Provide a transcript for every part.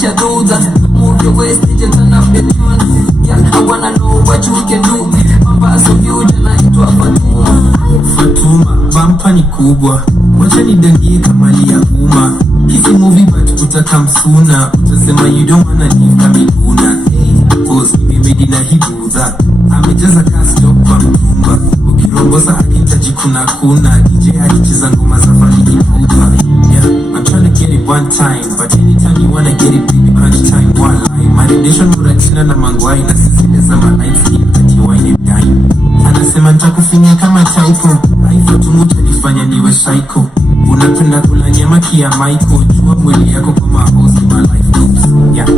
tingisha do that. Move your waist, DJ turn up the tune. Yeah, I wanna know what you can do. Mamba so huge na itwa Fatuma. Fatuma, bampa ni kubwa. Wacha nidangie kamali ya umma. Kisi movie but utakam sooner. Utasema you don't wanna leave kamiguna. Cause nimemedi na hibudha. Amejaza cast kwa mtumba. Ukirongosa akitaji kuna DJ akicheza ngoma za fali ipuga. Yeah, I'm trying to get it one time, but anytime you wanna get it, baby, crunch time, one line. Marination muratina na mangwai na sisile za light skin ati wine dime. Anasema nitakufinya kama typo. Haifo tumuta nifanya niwe psycho. Unapenda kula nyama kia Michael. Jua mwili yako kwa mahosi my life loops. Yeah.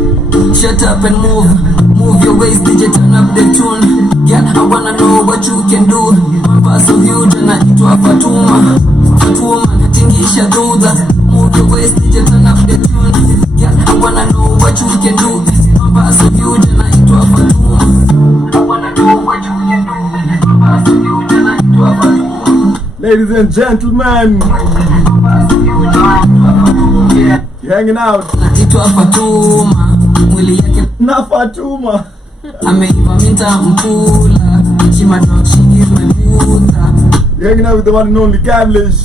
Shut up and move your waist, DJ turn up the tune. Yeah, I wanna know what you can do. Mamba so huge na itwa Fatuma. Fatuma na tingisha do that. Move your waist, DJ turn up the tune. Yeah, I wanna know what you can do. Mamba so huge na itwa Fatuma. I wanna know what you can do. Mamba so huge na itwa Fatuma. Ladies and gentlemen, you're hanging out na itwa Fatuma. Mwili yake na Fatuma. Ameiva minta mpula. She my dog, she is my Buddha. You're hanging out with the one and only Gamlish.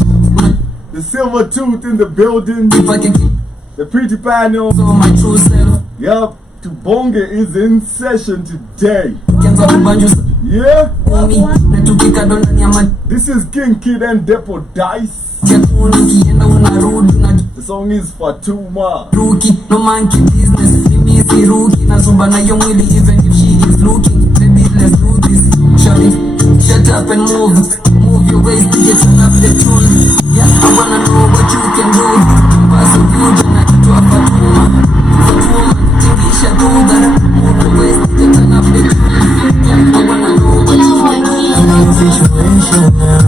The silver tooth in the building. If I can keep The pretty panel. so my true self. Yup, Tubonge is in session today. Kenza kubanju Yeah? umi. Na tukika dona nyama. This is King Kid and Depo Dice. Kiatuni kienda unarudi na The song is Fatuma. Rookie, no monkey business. Mimi si rookie. Na zumba na yo mwili even if she is looking. Baby, let's do this. Shawty, shut up and move your waist to get turn up the tune. Yeah, I wanna know what you can do. Pass a huge na itwa Fatuma. Fatuma, tingisha do that. Move your waist to get turn up the tune. Yeah, I wanna know what you can do. I'm in a situation now.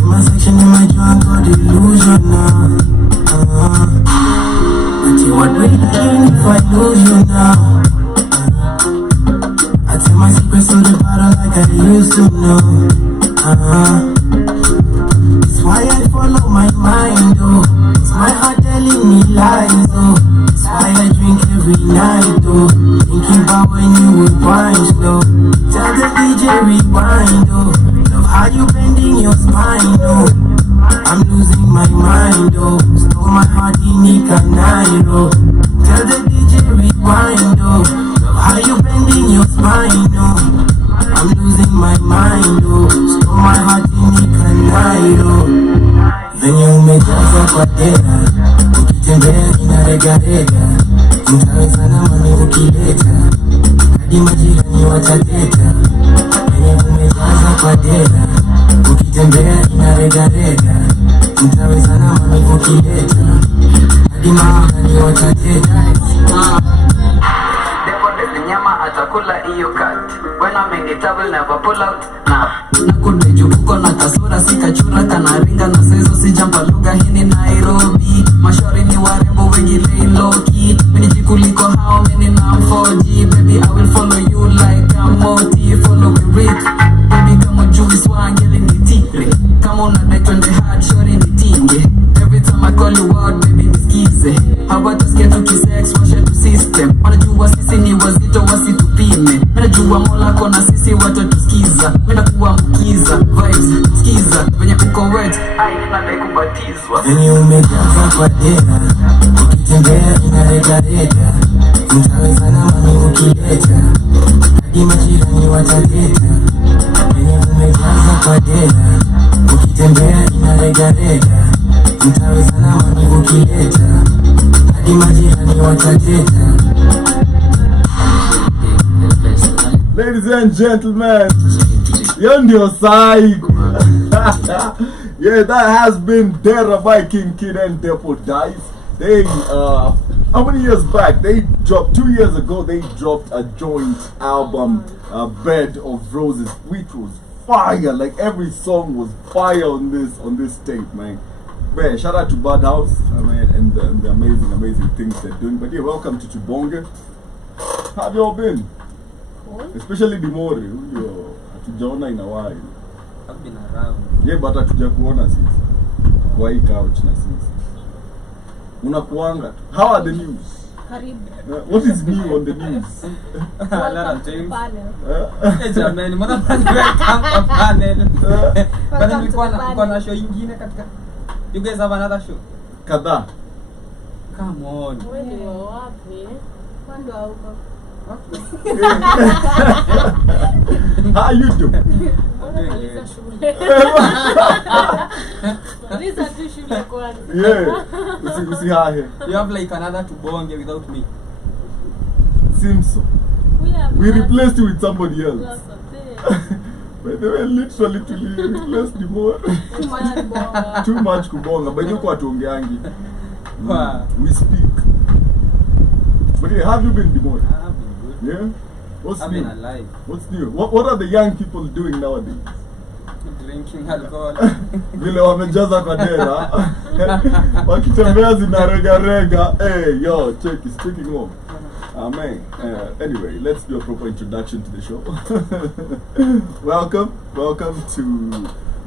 In my section, in my drunk, got illusion now. But you what will gain if I lose you now? I tell my secrets to the bottom like I used to know. It's why I follow my mind, oh. It's my heart telling me lies, oh. It's why I drink every night, oh. Thinking about when you would wine slow. Tell the DJ rewind, oh. Love how you bending your spine, oh. I'm losing my mind, oh. Stole my heart in night, oh. Tell the DJ rewind, oh. Love how you bending your spine, oh. I'm losing my mind, oh. Stole my heart in night, oh. Venye umejaza kwa tera, ukitembea inaregarega. Mtaweza na mami ukileta, hadi majirani watateta. Venye umejaza kwa tera, ukitembea inaregarega. Mtaweza na mami ukileta, hadi majirani watateta. Nyama atakula iyo cut. When I'm in the table never pull out. Nakudeju uko na kasura sikachura kanaringa na sezo si jamba lugha hini Nairobi. Mashori ni warembo wengi lay low key. Mini jikuliko hao mini na 4G. Baby I will follow you like a moti. Follow me rich. Baby kama juu swangeli ni tigre. Kama unadai twende hard shori ni tinge. Every time I call you out baby nisikize. Hawatasikia tukisex washa tu system. Wanajua sisi ni wazito wasitupime. Minajua mola kona sisi watu tusikiza. Mina kuwa mkiza, vibes, skiza. Venye uko wet, ai nadai kubatizwa. Venye umejaza kwa dera, ukitembea inaregarega. Mtaweza na mami ukileta, hadi majirani watateta. Venye umejaza kwa dera, ukitembea inaregarega. Mtaweza na mami ukileta, hadi majirani watateta. Ladies and gentlemen, you're on your side. Yeah, that has been Dera by King Kid and Depo Dice. They, how many years back? They dropped, 2 years ago, they dropped a joint album, Bed of Roses, which was fire. Like every song was fire on this tape, man. Man, shout out to Bad House, and the amazing things they're doing. But yeah, welcome to Tubonge. How have you all been? Cool. Especially Dimori, huyo hatujaona in a while. I've been around. Yeah, but hatuja kuona sisi. Kwa hii couch na sisi. Unakuanga. How are the news? What is new on the news? A lot of things. Eh? Jamani, mbona welcome kwa panel? Bado nilikuwa na show ingine katika. You guys have another show? Kadhaa. Come on. Wewe ni wapi? Kwani huko? How you do? Unamaliza shule. Maliza tu shule kwanza. Yeah. Usihahe. You have like another Tubonge without me. Seems so. We replaced you with somebody else. By the way, literally replaced the more. Too much kubonga. But you kwa tuongeangi. We speak. But yeah, have you been demoted? I've been good. Yeah? What's I've new? been alive. What's new? What are the young people doing nowadays? Drinking alcohol. Vile wamejaza kwa dera. Wakitembea zinarega rega. Hey, yo, check it. Speaking of. Man. Anyway, let's do a proper introduction to the show. Welcome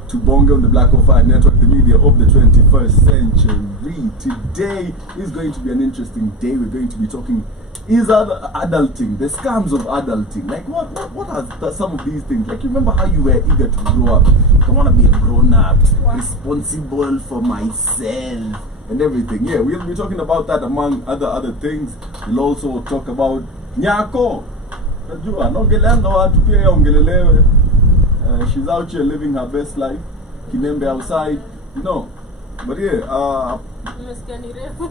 to Bongo on the Black on Fire Network, the media of the 21st century. Today is going to be an interesting day. We're going to be talking adulting, the scams of adulting. Like what are some of these things? Like, you remember how you were eager to grow up? I want to be a grown-up, responsible for myself and everything. Yeah, we'll be talking about that among other things. We'll also talk about Nyako. Najua, naongelanga watu pia ongelelewe. She's out here living her best life. Kinembe outside, you know. But yeah, Umesikia ni refu.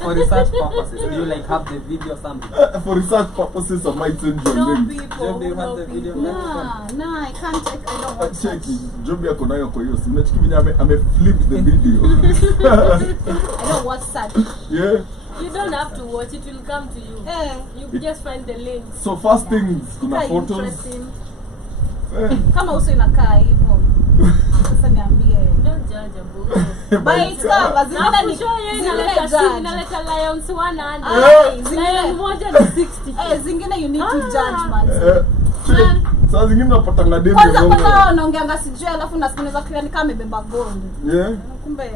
For research purposes, do you like have the video or something? for research purposes, I might send you a No link. people. Job, do you have the video? Nah, I can't check. I don't watch Check that. it. Jobi yako nayo kwa hiyo simu. Nachiki vile ame flip the video. I don't watch that. Yeah. You don't have to watch, it will come to you. You just find the link. So first things, kuna Very photos. interesting. Eh. Kama uso inakaa hivyo. Sasa niambie. Don't judge a book. But it's kama zingine ni inaleta lions 100. Lion moja ni 60. Zingine you need to judge man. Saa zingine unapatanga demu Kwanza mmoja. unaongeanga sijui alafu unasikiliza clear ni kama amebeba gold. Yeah. Kumbe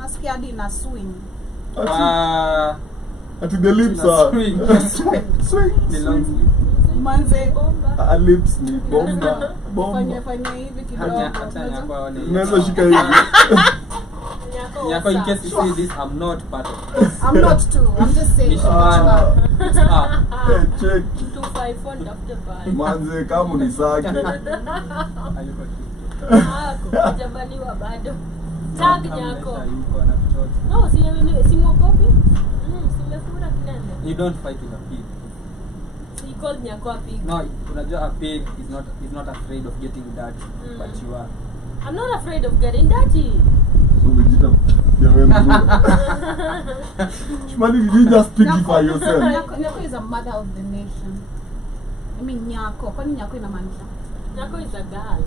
nasikia hadi na swing. Ati the lips are swing. Belongs Manze Lips ni bomba. fanya hivi kidogo. hata nyako aone. Unaweza shika hivi. Nyako, in case you see this, I'm not part of this. I'm not too. I'm just saying. It's up. Check. 254 after buy. Manze kama unisake. Kujabaliwa bado. Tag nyako. No, si mwogopi. Simefura kinanda. You don't fight with a pig. So you called nyako a pig. No, unajua a pig is not afraid of getting dirty, but you are. I'm not afraid of getting dirty. So umejita ya wewe mzuri. Shmali, did you just pigify yourself? Nyako is a mother of the nation. I mean nyako. Kwani nyako inamaanisha? Nyako is a girl.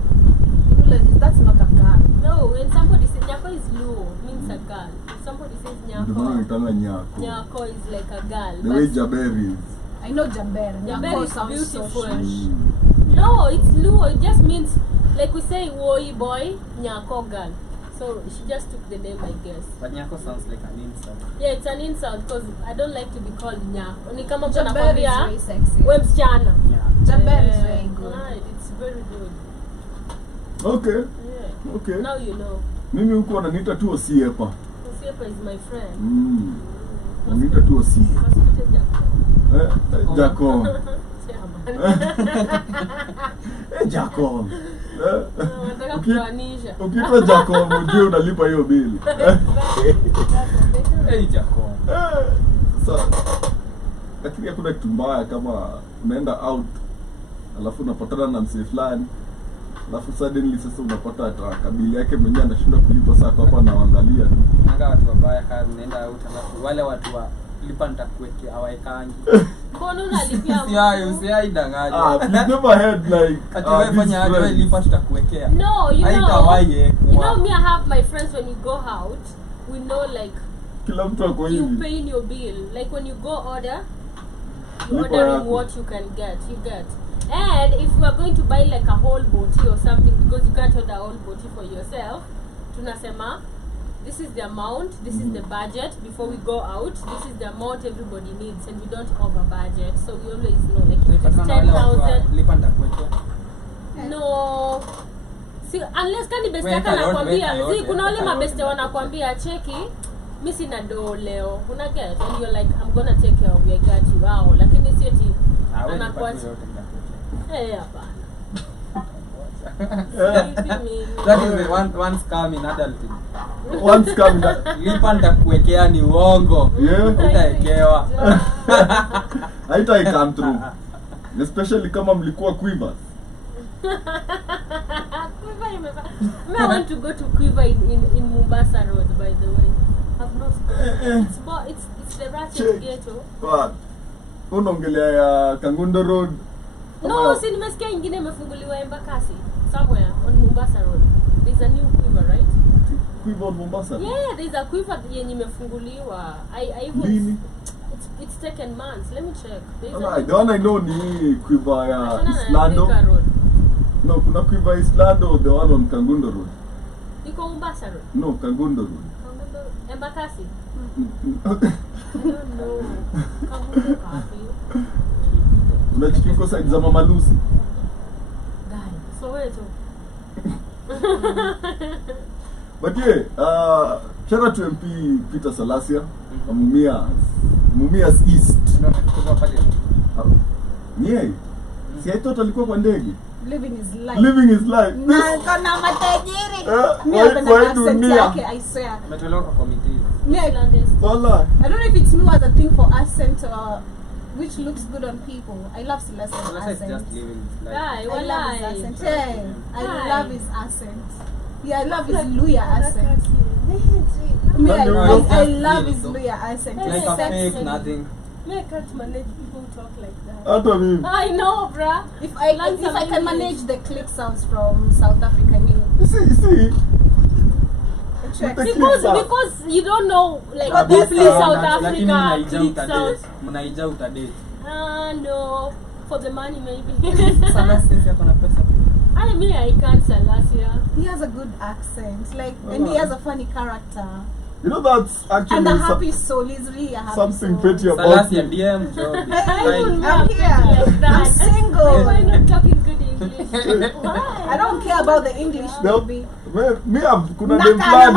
That's not a girl. No, when somebody says nyako is Luo, means a girl. If somebody says Ndio maana nitanga nyako. nyako is like a girl. The way Jaberi is. I know Jamber. Jamber is beautiful. Mm. No, it's Luo. It just means like we say woi boy, nyako girl. So she just took the name, I guess. But nyako sounds like an insult. Yeah, it's an insult because I don't like to be called nyako. Ni kama Jamber is nakwambia very sexy. we msichana. Yeah. Jamber is very good. Right, it's very good. Okay. Yeah. Okay. Now you know. Mimi huko wananiita tu Osiepa. Osiepa is my friend. Wananiita tu Osiepa. Hospital Jacob. Jacob. Jacob. Nataka kuanisha. Ukiitwa Jacob, ujue unalipa hiyo bili. Hey, Jacob. Sasa lakini hakuna kitu mbaya kama unaenda out alafu unapatana na msee fulani alafu suddenly sasa unapata kabili yake mwenyewe anashindwa kulipa saa kwa hapa anaangalia tu. Nanga watu wabaya kama unaenda out alafu wale watu wa lipa nitakuwekea hawaikangi. Mbona unalipia? Usiaidanganya. You've never had like Ati wewe fanya aje, wewe lipa tutakuwekea. No, you know. Haitawahi You know me, I have my friends when you go out, we know like kila mtu ako you hivi. pay your bill. Like when you go order, you Lipa ordering yako. what you can get. You get. And if we are going to buy like a whole boti or something, because you can't order a whole boti for yourself, tunasema, this is the amount, this is the budget. Before we go out, this is the amount everybody needs, and we don't over budget. So we always know, like if it's 10,000. No. See, unless kani best yako anakuambia, see kuna wale mabeste wanakuambia cheki, mimi sina do leo. Una get, and you're like, I'm gonna take care of you, I got you. Wow, lakini si eti anakuacha. Hapana. That is the one scam in adulting. One scam that Lipa nitakuwekea ni uongo. Utaekewa. Haita come through. Especially kama mlikuwa quivers. I want to go to Quiver in Mombasa Road, by the way. I've not. It's the ratchet ghetto. What? Unaongelea ya Kangundo Road? No, si nimesikia ingine imefunguliwa Embakasi somewhere on Mombasa Road. There's a new Quiver, right? Quiver on Mombasa? Yeah, there's a Quiver yenye imefunguliwa. I Really? It's taken months. Let me check. The one I know ni Quiver ya Islando. Road. No, kuna Quiver Islando, the one on Kangundo Road. Iko Mombasa Road? No, Kangundo Road. Embakasi? I don't know. Kangundo Kafi. Unachikiko side za Mama Lucy. So where to? But yeah, shout out to MP Peter Salasia, Mumias East. Yeah. Si I thought alikuwa kwa ndege. Living his life. Living his life. Na kona matajiri. Kwa dunia. I swear. Umetolewa kwa committee. Wala. I don't know if it's new as a thing for accent or which looks good on people. I love Celestia's accent. Just living his life. I love his accent. Yeah, I love his accent. Yeah, I love his Luya accent. Me, I love his Luya accent. Like a fake nothing. Me, I can't manage people who talk like that. I I know, bruh. If I can manage the click sounds from South Africa, I mean. You see. Because you don't know like deeply South Africa click sounds. Mnaija utadate. No. For the money maybe. Salasia yako na pesa. I can't Salasia. He has a good accent, like, and he has a funny character. You know that's actually and a happy soul. He's really a happy something soul. petty about Salasia DM job. I'm here. I'm single. Why not talking good English? I don't care about the English, baby. Me have kuna dem plan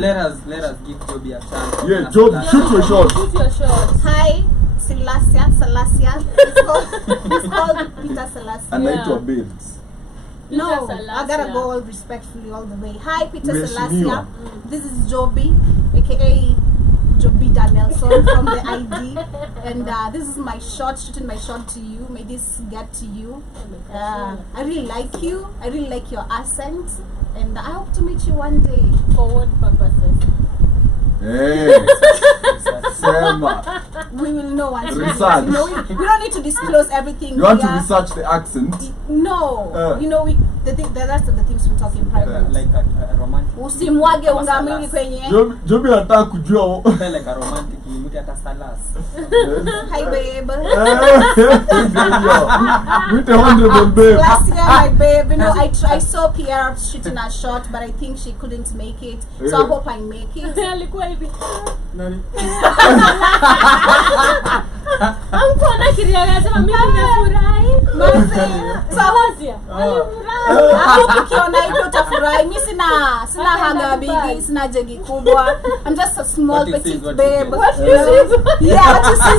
Let us give Joby a chance. Yeah, Job, shoot your shot. Shoot your shot. Hi, Salasia. He's called Peter Salasia. Anaitwa Babes. No, I gotta go all respectfully all the way. Hi, Peter Salasia. This is Joby, aka Joby Danielson from the ID, and this is my shot, shooting my shot to you. May this get to you. I really like you. I really like your accent, and I hope to meet you one day. For what purposes? Hey, Sema. We will know once we Research. we don't need to disclose everything. You want to research the accent? No, you know the rest of the things we talk in private. Like a romantic. Usimwage unga mingi kwenye. Joby anataka kujua. Like a romantic limit at a salas. Hi babe. With the honorable babe. Last year, my babe, you know, I saw Pierre shooting a shot, but I think she couldn't make it. So I hope I make it. Alikuwa hivi. Nani? Amkuona kiria anasema mimi nimefurahi. Salasia. Hapo ukiona hivyo utafurahi. Mimi sina hanga bigi, sina jegi kubwa. I'm just a small petite babe. What you see? Yeah, what you see?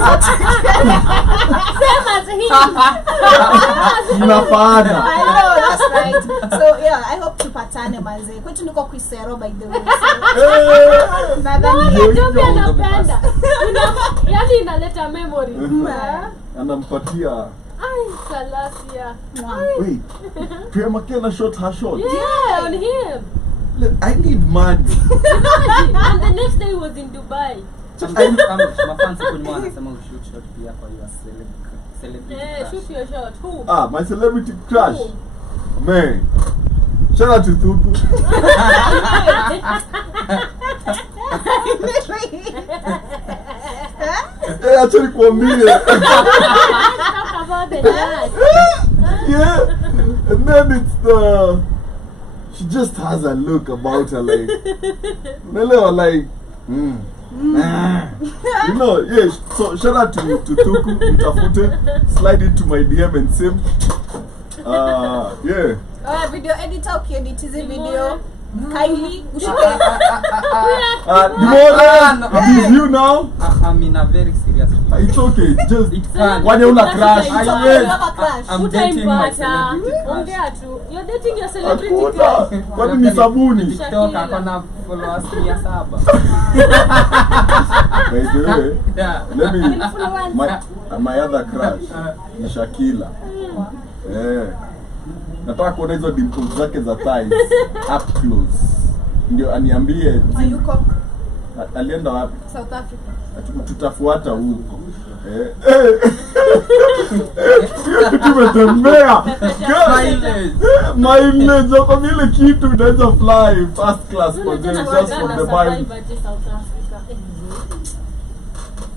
Same as him. Mnafana. I know, that's right. So yeah, I hope tupatane manze. Kwetu niko Kwisero by the way. Joby anapenda. Yaani inaleta memory. Anampatia. Ay, Salasia. Wait. Pierre McKenna shot her shot. Yeah, on him. I need money. Imagine. And the next day he was in Dubai. Mafansi kwenye wanasema ushoot shot pia kwa your celebrity. Shoot your shot. Who? My celebrity crush. Who? Man. Shout out to Thuku. Talk about the dad. she just has a look about her like like you know, yeah. So shout out to Tuku Mtafute, slide into my DM and sim. Yeah. Video editor, edit hizi video. Kindly ushike. It is you now. I'm in a very serious relationship. It's okay. Just It can. when you una crash. I'm dating my celebrity crush. Ongea tu. You're dating your celebrity Hakuna. crush. Kwani ni sabuni? TikTok akona followers 700. By the way, Yeah. let me my other crush ni Shakila. Nataka kuona hizo dimples zake za thighs up close. Ndio aniambie Ayuko alienda wapi? South Africa. Tutafuata huko. Tumetembea. Mileage kwa vile kitu inaweza fly first class for just for the mind.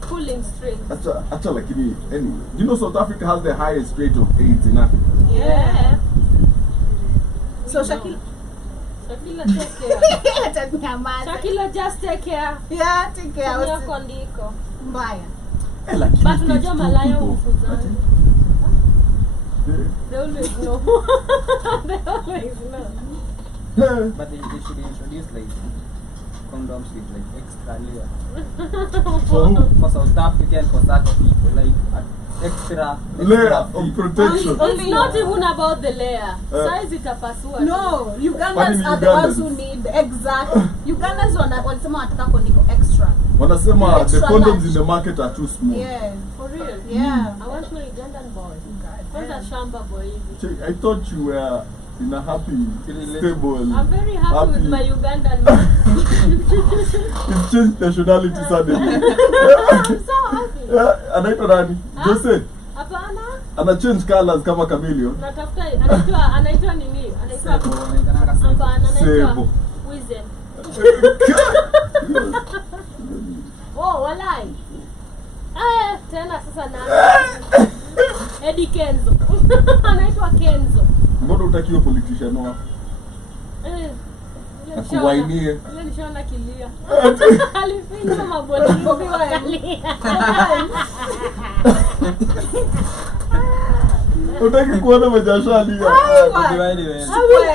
Pulling strings. Acha lakini anyway, you know South Africa has the highest rate of AIDS in Africa. Yeah. So Shakila take care. Shakila just take care. Yeah, take care. Yako ndiko. Mbaya. But unajua malaya ufuzani. They always know. They always know. But they should introduce like condoms with like extra layer. For South African, for that people, like extra Layer of protection. It's not even about the layer. Size itapasua. No, Ugandans are the ones who need exact. Ugandans wanasema wataka kondiko extra. Wanasema the Extra condoms large. in the market are too small. Yeah. For real? Yeah. I want my Ugandan boy. Kwanza shamba boy hivi. I thought you were in a happy, stable. I'm very happy with my Ugandan man. You've changed nationality suddenly. I'm so happy. Anaitwa nani? Jose. Hapana. Ana change colors kama chameleon. Natafuta anaitwa nini? Anaitwa hapana, anaitwa Sebo. Wizen. Oh, walai. Tena sasa na Eddie Kenzo. Anaitwa Kenzo. Mbona utakiwa politician wako? Akuwainie. Ile nishaona kilia. Alifinya mabodi hivi wakalia. Utaki kuona majashali ya.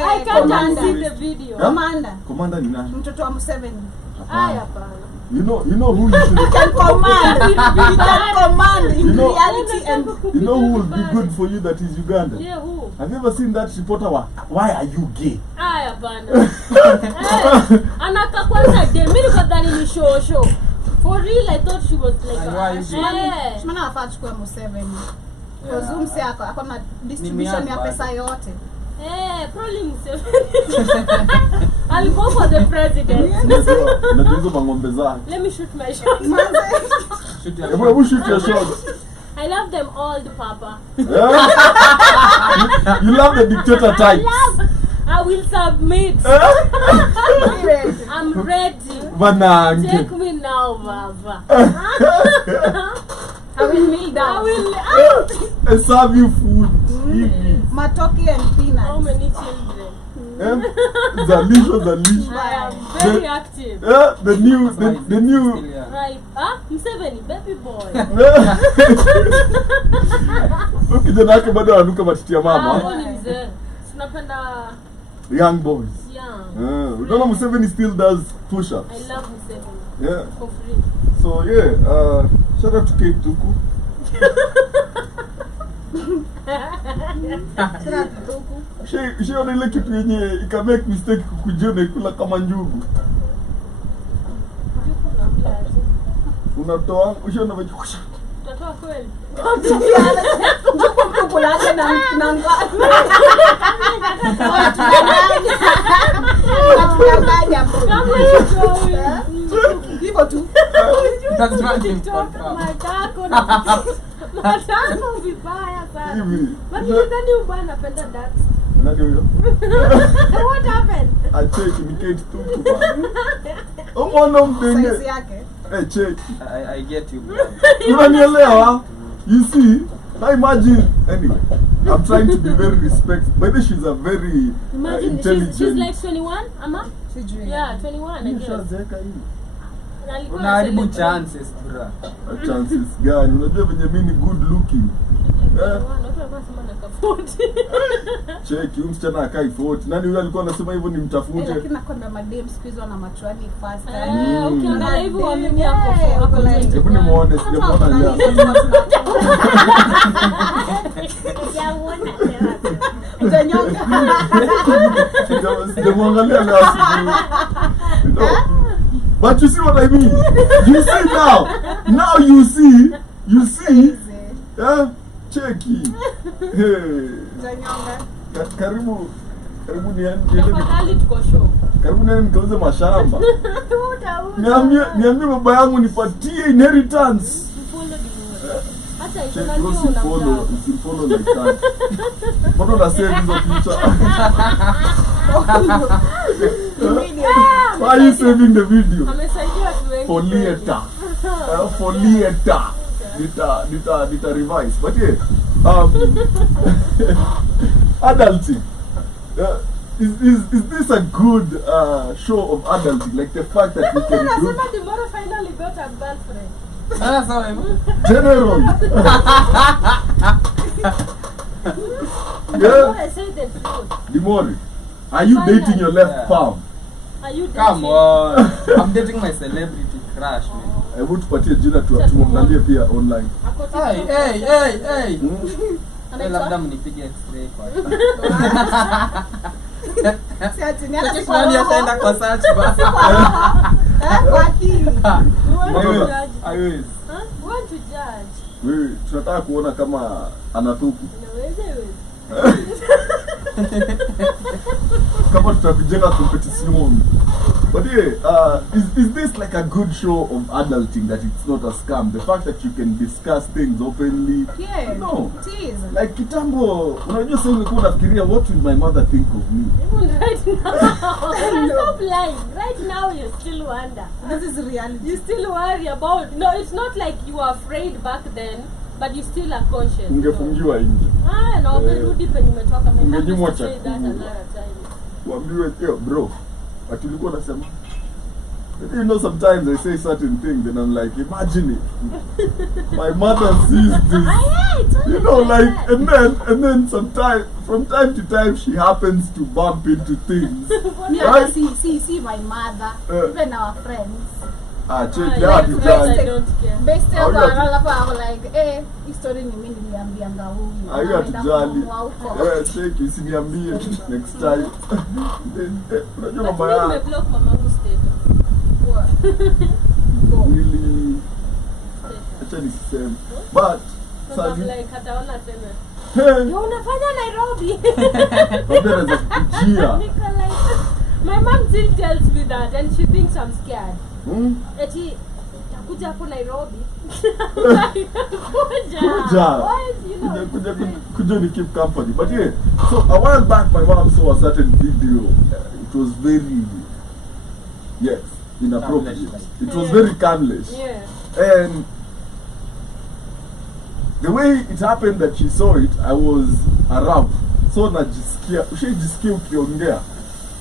I can't see the video. Commander ni nani? Mtoto wa Museveni. Hapana. You know who you should Can command. He can command in reality and you know who will be good for you that is Uganda? Yeah, who? Have you ever seen that reporter why are you gay? Hapana. Anaka kwanza dem. Mimi nikadhani ni show. For real, I thought she was like Shimana afaa chukue Museveni. Kwa Zoom si ako na distribution ya pesa yote. Probably Museveni. I'll go for the president. Najuzo mangombe zake. Let me shoot my shot. Hebu shoot your shot. I love them all, the papa. You love the dictator types. I will submit. I'm ready. Banange. Take me now, Baba. I will kneel down. I serve you food. Matoki and peanuts. How many children? Zalisho. I am very active. The new Right. Museveni, baby boy. Kijana yake bado ananuka matiti ya mama. Huyo ni mzee. Tunapenda Young boys. young. Unaona Museveni still does push-ups. I love Museveni. Yeah. For free. So shout out to Kate Tuku. She ona ile kitu yenye ika make mistake kukujia na ikula kama njugu. Unatoa ushaona vaji. Utatoa kweli. Kulake na hivyo tu. Matako vibaya sana. Lakini ubaya napenda that. Nani huyo? What happened? I check ni Kate Tuku. Umeona mdenge. Size yake. Check. I get you. Unanielewa? You see, Now imagine, anyway, I'm trying to be very respectful. By the way, she's a very Imagine intelligent. she's like 21, Ama? Sijui. Yeah, 21 I guess. Ushazeeka hii. Na alikuwa Unaharibu celebrity. chances, bra. Chances gani? Unajua venye mimi ni good looking. Watu walikuwa wanasema na kafuti. Cheki, huyu msichana akai 40. Nani yule alikuwa anasema hivyo nimtafute? Lakini nakwambia madem siku hizi wana machwani fast. Ukiangalia hivi waamini Yeah, yako like- Hebu nimuone, sijamuona leo. Sijamwangalia leo asubuhi. You know. But you see what I mean? You see now. Now you see. You see. Yeah? Cheki. Hey. Karibu niende. Tafadhali tuko show. Karibu niende nikauze mashamba. Niambie baba yangu nipatie inheritance. Mfundo ni bora. Hata Check hizo those ndio follow like that. What do I say in the future? Why are you saving the video? amesaidia watu wengi. For later. For later. Nita revise. But yeah, adulting. Is this a good show of adulting? Like the fact that we can do Anasema Dimoro finally got a girlfriend. Sasa wewe. general. Yeah. Yeah, I say the truth. Dimori, are you dating your left palm? Are you Come dating? on. I'm dating my celebrity crush, man. Hebu tupatie jina tumwangalie pia online. Ako Hey, TikTok. hey. Anaitwa? Labda mnipige x-ray kwa. Si ati ni hata si kwa Nani roho. ataenda kwa search basi? Kwa akili. We want to Haiwezi. judge. Haiwezi. Huh? We want to judge. Wewe tunataka kuona kama anatupu. Inaweza. Kama tutapijenga competition. But yeah, is this like a good show of adulting, that it's not a scam? The fact that you can discuss things openly. Yeah. No. It is. Like kitambo, unajua sasa ulikuwa unafikiria what will my mother think of me? Even right now. Stop lying. Right now you still wonder. This is reality. You still worry about. No, it's not like you were afraid back then, but you still are conscious. Ungefungiwa nje. Na umerudi penye umetoka. My mom Ungenyimwa used to say that chakula. another time. Waambiwe, yo bro, ati ulikuwa unasema. You know, sometimes I say certain things and I'm like, imagine it. My mother sees this. You know, like, and then sometimes, from time to time, she happens to bump into things. Me, I see my mother, even our friends. Check Yeah, that. friends, I don't care. Best How you ever, ati- alafu ako like, hii story ni mimi niliambianga huyu. Ayu atujali. Anaenda huko. Check, usiniambie next time. Unajua mama But yangu. nimeblock mamangu status. Really, acha nisiseme. But Because I'm like, hataona tena. hey, Yo, unafanya Nairobi. labda naweza kukujia. Niko like, my mom still tells me that and she thinks I'm scared. Eti takuja hapo Nairobi. Kuja. Kuja ni keep company. But yeah, so a while back my mom saw a certain video. It was very, yes, inappropriate. It was very careless. Yeah. And the way it happened that she saw it, I was around. So najisikia, ushaijisikia ukiongea,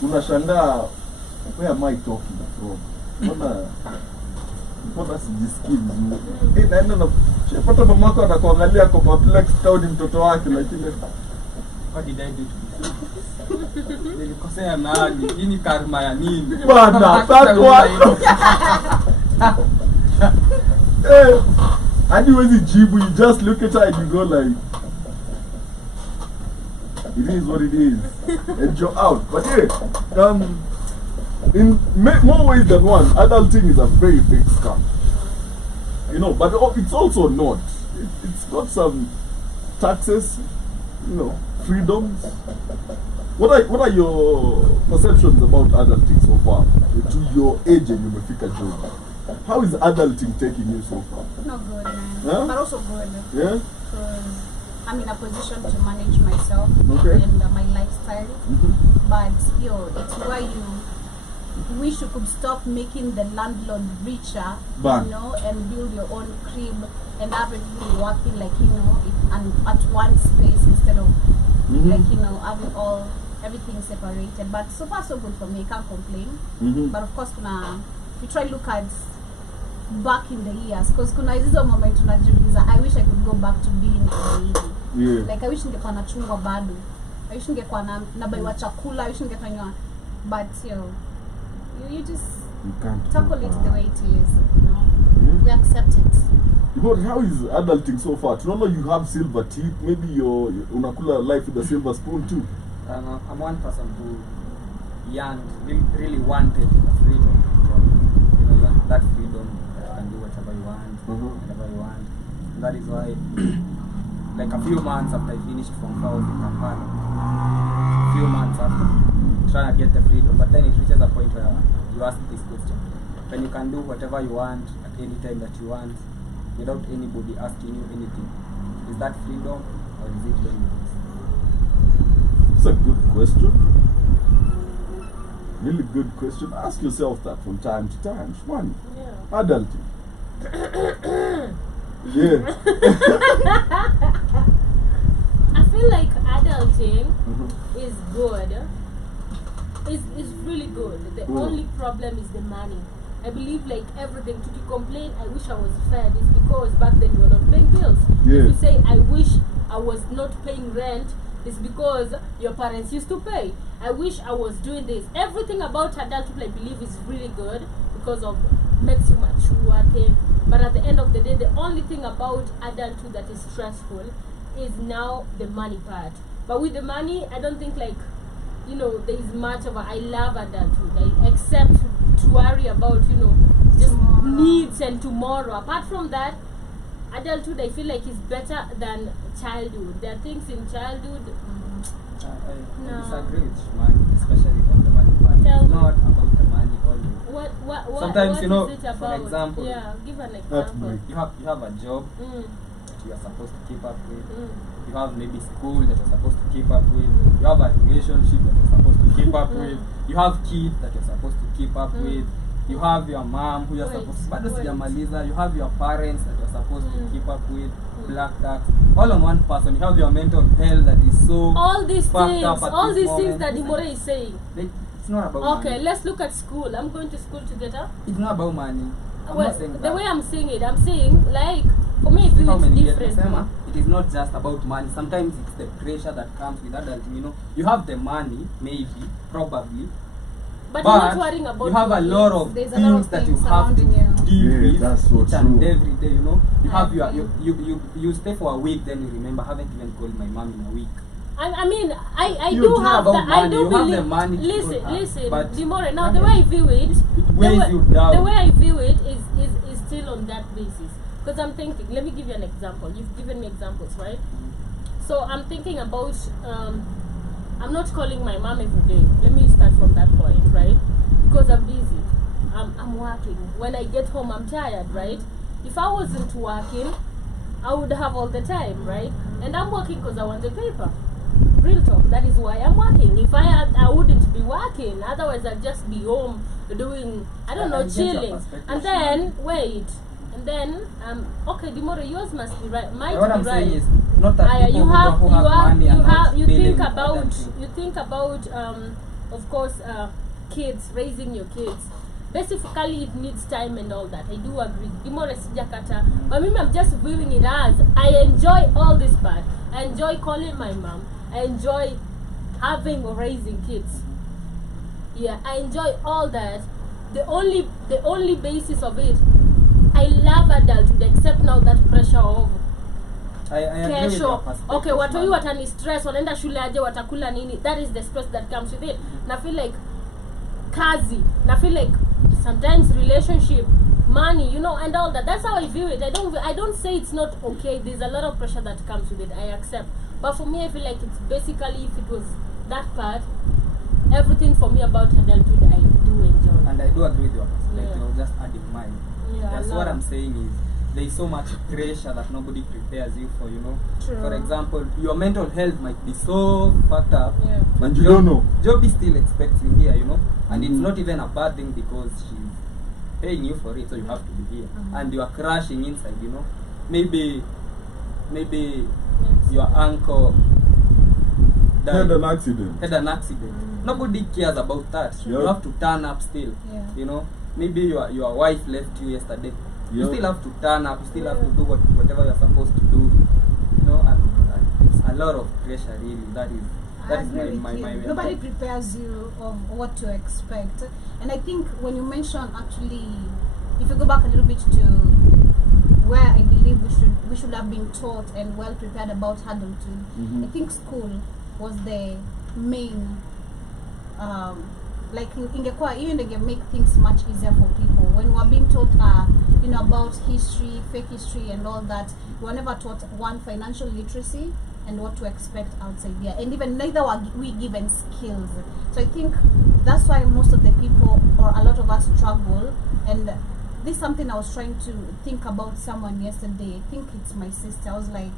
unashangaa, where am I talking from? Mbona sijisikii vizuri? Naenda na shapata mamako anakuangalia kwa perplexed kama ni mtoto wake, lakini What did I do to you? Nilikosea nani? Hii ni karma ya nini? bana, that one. Hadi huwezi jibu, you just look at her and you go like, it is what it is, and you're out. But yeah, in more ways than one, adulting is a very big scam. You know, but it's also not. It's got some taxes, you know, freedoms. What are your perceptions about adulting so far? To your age and umefika job. How is adulting taking you so far? Not good, man. Huh? But also good. Yeah? Because I'm in a position to manage myself Okay. and my lifestyle. Mm-hmm. But it's where you wish you could stop making the landlord richer, Bang. you know, and build your own crib and have everything working like, you know, and at one space instead of like, you know, having everything separated. But so far so good for me. I can't complain. But of course we try look at back in the years, because kuna hizo moment tunajiuliza, I wish I could go back to being a baby. Yeah. Like I wish ningekuwa nachungwa bado. I wish ningekuwa na baiwa chakula. I wish ningefanywa, but you just You can't tackle go it back. the way it is, you know. We accept it. But how is adulting so far? Tunaona you have silver teeth. Maybe you're unakula life with a silver spoon too. I'm one person who really wanted the freedom from, you know, that freedom that you can do whatever you want, whenever you want. And that is why, like a few months after I finished from South in Kampala, a few months after, trying to get the freedom, but then it reaches a point where you ask this question: when you can do whatever you want at any time that you want, without anybody asking you anything, is that freedom or is it loneliness? It's a good question. Really good question. Ask yourself that from time to time. One, adulting. Yeah. I feel like adulting is good. It's really good. The only problem is the money. I believe like everything. To complain, I wish I was fed, is because back then you were not paying bills. Yeah. If you say I wish I was not paying rent, it's because your parents used to pay. I wish I was doing this. Everything about adulthood, I believe, is really good because of makes you mature. But at the end of the day, the only thing about adulthood that is stressful is now the money part. But with the money, I don't think like, you know, there is much of I love adulthood. I accept to worry about, you know, just needs and tomorrow. Apart from that, adulthood I feel like is better than childhood. There are things in childhood. I disagree with Shmani, especially on the money part. Tell It's me. not about the money always. What Sometimes, what you know, is it for about? example, Yeah, give an That's example. me. You have a job that you are supposed to keep up with. Mm. You have maybe school that you're supposed to keep up with. You have a relationship that you're supposed to keep up with. You have kids that you're supposed to keep up with. You have your mom who you're supposed to. Bado sijamaliza. You have your parents that you're supposed to keep up with. Black tax. All on one person. You have your mental health that is so All these fucked things, up at all this these moment. things that Dimore is saying. It's not about Okay, money. let's look at school. I'm going to school together. It's not about money. I'm Well, not saying the that. way I'm saying it, I'm saying like for me, I feel How many it's years different. nasema, it is not just about money. Sometimes it's the pressure that comes with adulting. You know, you have the money, maybe, probably, But you're not worrying about you have a your lot needs. of There's a lot of things that you things have to surrounding you. deal Yeah, with that's so each and true. every day. You know, you I have your agree. you stay for a week, then you remember, haven't even called my mom in a week. I mean, I You do care have about that. I money, do you have believe. the money to Listen, go out, listen, but Dimore. Now the way I view it, it weighs you down. the way I view it is still on that basis. Because I'm thinking. Let me give you an example. You've given me examples, right? So I'm thinking about. I'm not calling my mom every day. Let me start from that point, right? Because I'm busy. I'm working. When I get home, I'm tired, right? If I wasn't working, I would have all the time, right? And I'm working because I want the paper. Real talk. That is why I'm working. If I wouldn't be working. Otherwise, I'd just be home doing, I don't know, I get your chilling. perspective, And then wait. And then okay, Dimore, yours must be right. Might What be I'm right. saying is not that Aya, people you have who have money are not you dealing think with about adulting. of course kids, raising your kids. Basically it needs time and all that. I do agree. Dimore sijakata. But me, I'm just viewing it as I enjoy all this part. I enjoy calling my mom. I enjoy having or raising kids. Yeah, I enjoy all that. The only basis of it, I love adulthood, except now that pressure of I agree with your kesho. perspective, Okay, watoi man. watani stress, wanaenda shule aje, watakula nini. That is the stress that comes with it. Na feel like kazi. Na feel like sometimes relationship, money, you know, and all that. That's how I view it. I don't say it's not okay. There's a lot of pressure that comes with it. I accept. But for me, I feel like it's basically, if it was that part, everything for me about adulthood, I do enjoy. And I do agree with your perspective. Yeah. I was just adding mine. Yeah, I That's what love. I'm saying is, there is so much pressure that nobody prepares you for, you know. True. For example, your mental health might be so fucked up, Yeah. And you don't know. Job still expects you here, you know, and it's not even a bad thing because she's paying you for it, so you have to be here, and you are crashing inside, you know. Maybe your uncle Had died, an accident. had an accident. Nobody cares about that. You Yeah. have to turn up still. Yeah. You know, maybe your wife left you yesterday. You Yeah. still have to turn up. You still have to do whatever you're supposed to do. You know, and it's a lot of pressure, really. That is my Nobody prepares you of what to expect. And I think when you mention, actually, if you go back a little bit to where I believe we should have been taught and well prepared about adulthood, I think school was the main like ingekuwa hiyo ndio make things much easier for people. When we are being taught about history, fake history and all that, we were never taught one, financial literacy and what to expect outside there, and even neither were we given skills. So I think that's why most of the people, or a lot of us, struggle. And this is something I was trying to think about someone yesterday. I think it's my sister. I was like,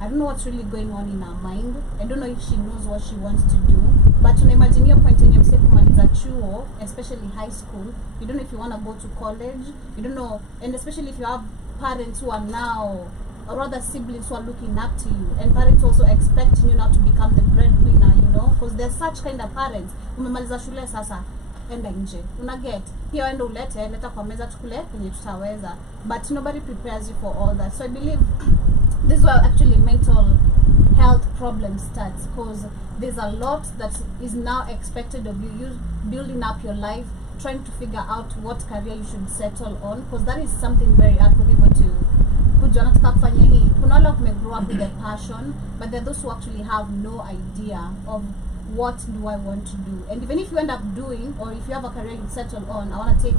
I don't know what's really going on in her mind. I don't know if she knows what she wants to do. But imagine your point in your kumaliza chuo, especially high school. You don't know if you want to go to college. You don't know, and especially if you have parents who are now, or rather siblings who are looking up to you, and parents also expecting you now to become the breadwinner, you know, because there's such kind of parents. Umemaliza shule sasa, enda nje, unaget hiyo, enda ulete, leta kwa meza tukule kwenye tutaweza. But nobody prepares you for all that. So I believe this is where actually mental health problems starts, because there's a lot that is now expected of you. You building up your life, trying to figure out what career you should settle on, because that is something very hard for people to kujua nataka kufanya hii. Kuna wale grow up with a passion, but there are those who actually have no idea of what do I want to do. And even if you end up doing, or if you have a career you settle on, I want to take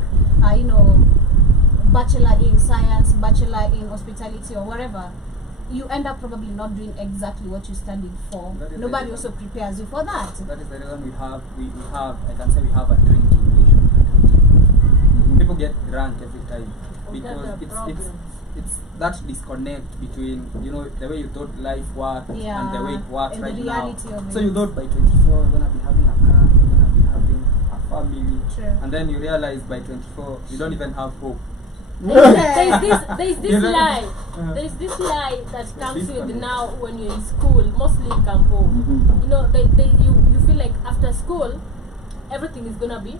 bachelor in science, bachelor in hospitality, or whatever, you end up probably not doing exactly what you studied for. Nobody also prepares you for that. That is the reason we have I can say we have a drinking nation. People get drunk every time because it's that disconnect between, you know, the way you thought life worked and the way it works right now. So you thought by 24 you're gonna be having a car, you're gonna be having a family. True. And then you realize by 24 you don't even have hope. There's this lie. There's this lie that comes with now when you're in school, mostly in Campo. You know, you feel like after school everything is gonna be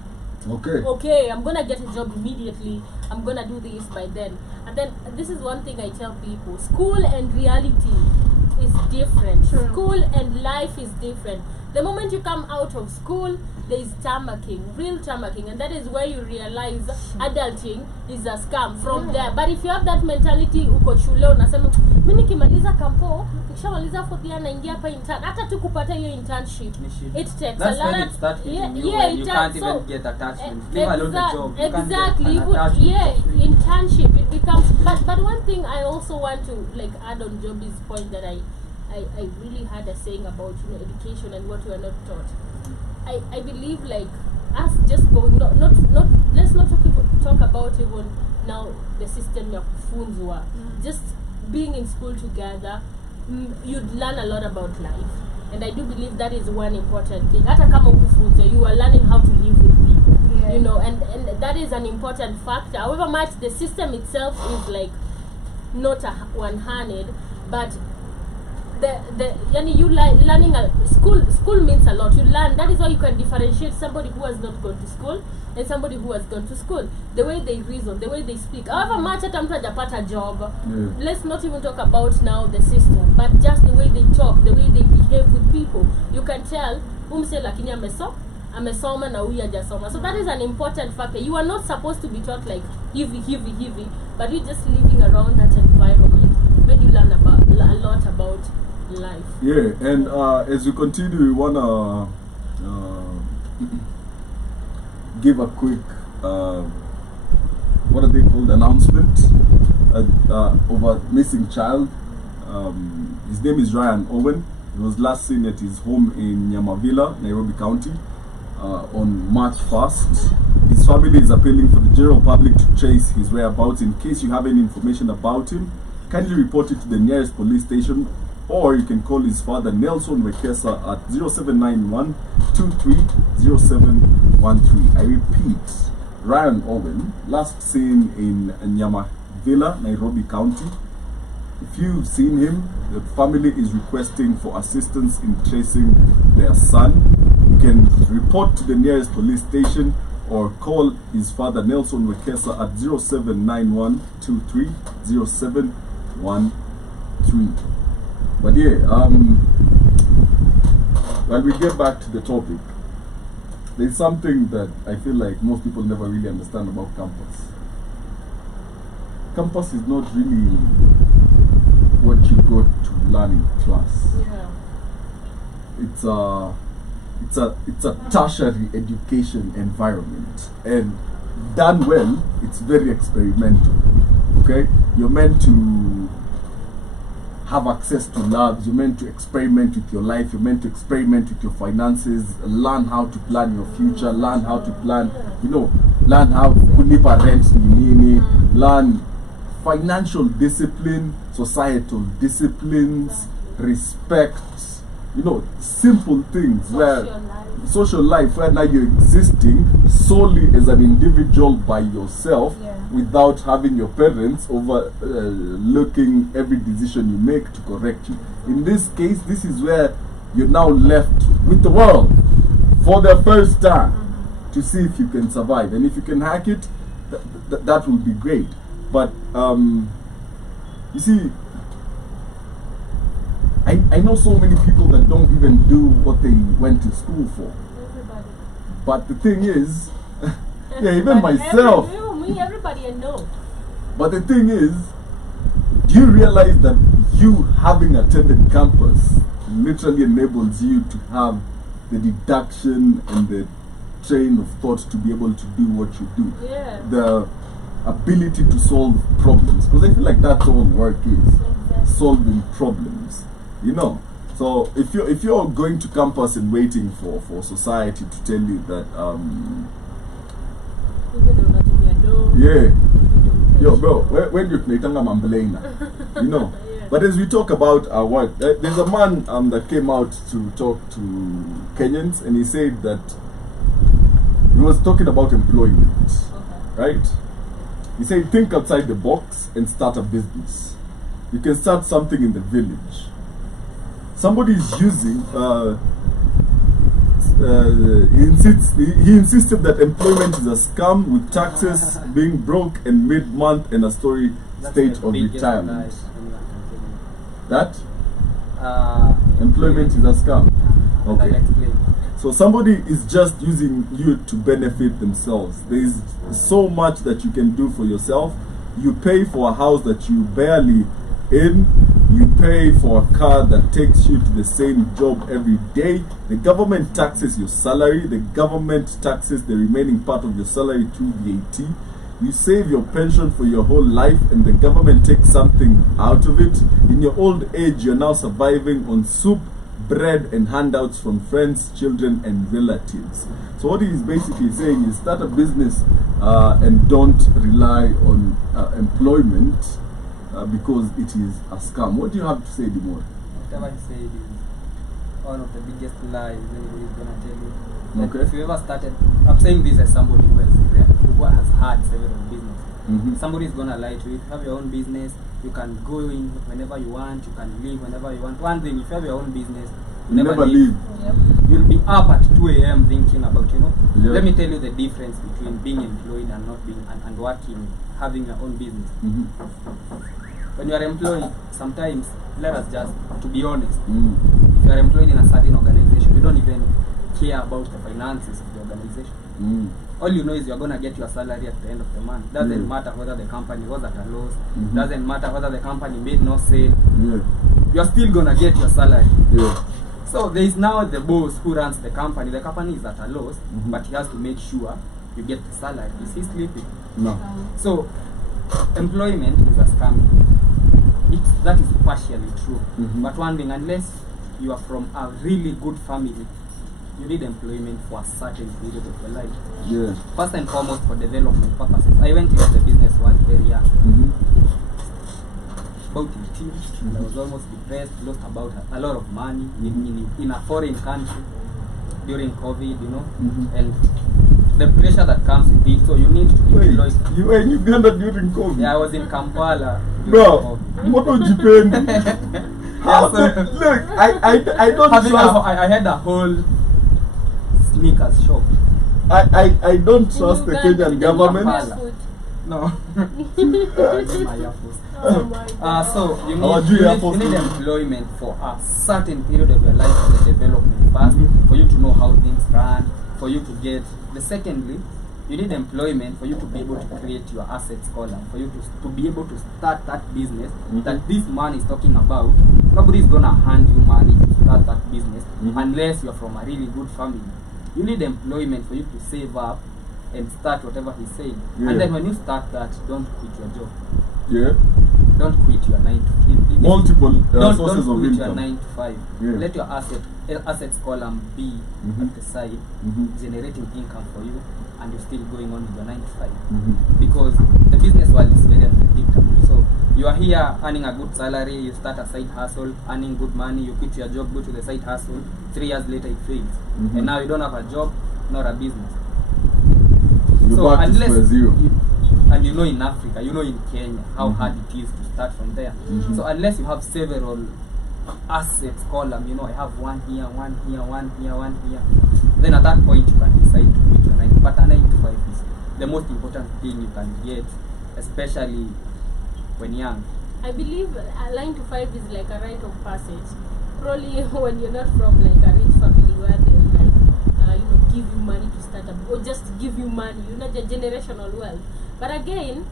okay, I'm gonna get a job immediately, I'm gonna do this by then. And then this is one thing I tell people: school and reality is different. True. School and life is different. The moment you come out of school, there is tarmacking, real tarmacking, and that is where you realize adulting is a scam from there. But if you have that mentality, uko shule unasema mimi nikimaliza kampo, nikishamaliza fourth year naingia hapa intern, hata tu kupata hiyo internship, it takes a lot of you can't even get attachment. Leave alone the job. Exactly. Internship, it becomes. But one thing I also want to add on Joby's point that I really had a saying about, you know, education and what we are not taught. I believe us just going let's not talk about even now the system ya kufunzwa. Just being in school together, you'd learn a lot about life, and I do believe that is one important thing. Hata kama ukufunzwa, you are learning how to live with people, you know, and that is an important factor. However much the system itself is not one-handed, but you learning school means a lot. You learn. That is why you can differentiate somebody who has not gone to school and somebody who has gone to school. The way they reason, the way they speak. However much hata mtu hajapata job, let's not even talk about now the system, but just the way they talk, the way they behave with people. You can tell umse lakini amesoma na huyu hajasoma. So that is an important factor. You are not supposed to be taught hivi, but you just living around that environment made you learn a lot about life. Yeah, and as we continue, we wanna give a quick what are they called, announcement of a missing child. His name is Ryan Owen. He was last seen at his home in Nyamavila, Nairobi County, on March 1st. His family is appealing for the general public to trace his whereabouts. In case you have any information about him, kindly report it to the nearest police station, or you can call his father Nelson Wekesa at 0791 230713. I repeat, Ryan Owen, last seen in Nyama Villa, Nairobi County. If you've seen him, the family is requesting for assistance in tracing their son. You can report to the nearest police station or call his father Nelson Wekesa at 0791 230713. But yeah, when we get back to the topic, there's something that I feel like most people never really understand about campus. Campus is not really what you go to learn in class. Yeah. It's a tertiary education environment, and done well, it's very experimental. Okay, you're meant to have access to labs, you're meant to experiment with your life, you're meant to experiment with your finances, learn how to plan your future, learn how to plan, learn how to live a rent, learn financial discipline, societal disciplines, respect, simple things where social life where now you're existing solely as an individual by yourself, without having your parents overlooking every decision you make to correct you. In this case, this is where you're now left with the world for the first time to see if you can survive, and if you can hack it, that will be great. But you see, I know so many people that don't even do what they went to school for. Everybody. But the thing is, yeah, even myself. Everybody I know. But the thing is, do you realize that you having attended campus literally enables you to have the deduction and the train of thought to be able to do what you do? Yeah. The ability to solve problems, because I feel like that's all work is, solving problems. So if you're going to campus and waiting for society to tell you that yo bro, when you yeah. But as we talk about our work, there's a man that came out to talk to Kenyans, and he said that he was talking about employment, right? He said, think outside the box and start a business. You can start something in the village. Somebody is using, he insisted that employment is a scam, with taxes being broke and mid-month and a story state of retirement. That? Employment is a scam. Okay. So somebody is just using you to benefit themselves. There is so much that you can do for yourself. You pay for a house that you barely in. You pay for a car that takes you to the same job every day. The government taxes your salary. The government taxes the remaining part of your salary through VAT. You save your pension for your whole life, and the government takes something out of it. In your old age, you're now surviving on soup, bread, and handouts from friends, children, and relatives. So what he's basically saying is start a business and don't rely on employment because it is a scam. What do you have to say, Dimor? Whatever he said is one of the biggest lies anybody's gonna tell you. Like if you ever started, I'm saying this as somebody who has had several businesses. Somebody is gonna lie to you. If you have your own business, you can go in whenever you want, you can leave whenever you want. One thing, if you have your own business, you never leave. You'll be up at 2 a.m. thinking about, let me tell you the difference between being employed and not being, and working, having your own business. When you are employed, sometimes, let us just, to be honest, if you are employed in a certain organization, you don't even care about the finances of the organization. All you know is you're going to get your salary at the end of the month. Doesn't matter whether the company was at a loss. Doesn't matter whether the company made no sale. You're still going to get your salary. So there is now the boss who runs the company. The company is at a loss, but he has to make sure you get the salary. Is he sleeping? No. So employment is a scam. That is partially true. But one thing, unless you are from a really good family, you need employment for a certain period of your life. Yeah. First and foremost, for development purposes. I went into the business world very young, about 18, and I was almost depressed, lost about a lot of money in a foreign country during COVID, you know, and the pressure that comes with it. So you need to employ. You were in Uganda during COVID? Yeah, I was in Kampala during Bro, COVID. what would you pay? Look, I don't trust. I had a whole sneakers shop. I don't trust the Kenyan government. No. So you need employment for a certain period of your life for the development first, for you to know how things run, for you to get the secondly, you need employment for you to be able to create your assets column, for you to be able to start that business that this man is talking about. Nobody is gonna hand you money to start that business unless you're from a really good family. You need employment for you to save up and start whatever he's saying. Yeah. And then when you start that, don't quit your job. Yeah. Don't quit your 9 to 5. Multiple Don't sources of quit income. your 9 to 5. Yeah. Let your assets column be at the side, generating income for you, and you're still going on with your 9 to 5. Because the business world is very unpredictable. So you are here earning a good salary, you start a side hustle, earning good money, you quit your job, go to the side hustle, 3 years later it fails. And now you don't have a job, not a business. So unless and you know in Africa, you know in Kenya, how hard it is to start from there. So unless you have several assets column, you know, I have one here, one here, one here, one here, then at that point you can decide to quit your 9. But a 9 to 5 is the most important thing you can get, especially when young. I believe a 9 to 5 is like a rite of passage. Probably when you're not from like a rich family where they'll like give you money to start up, or just give you money, you know, the generational wealth. But again,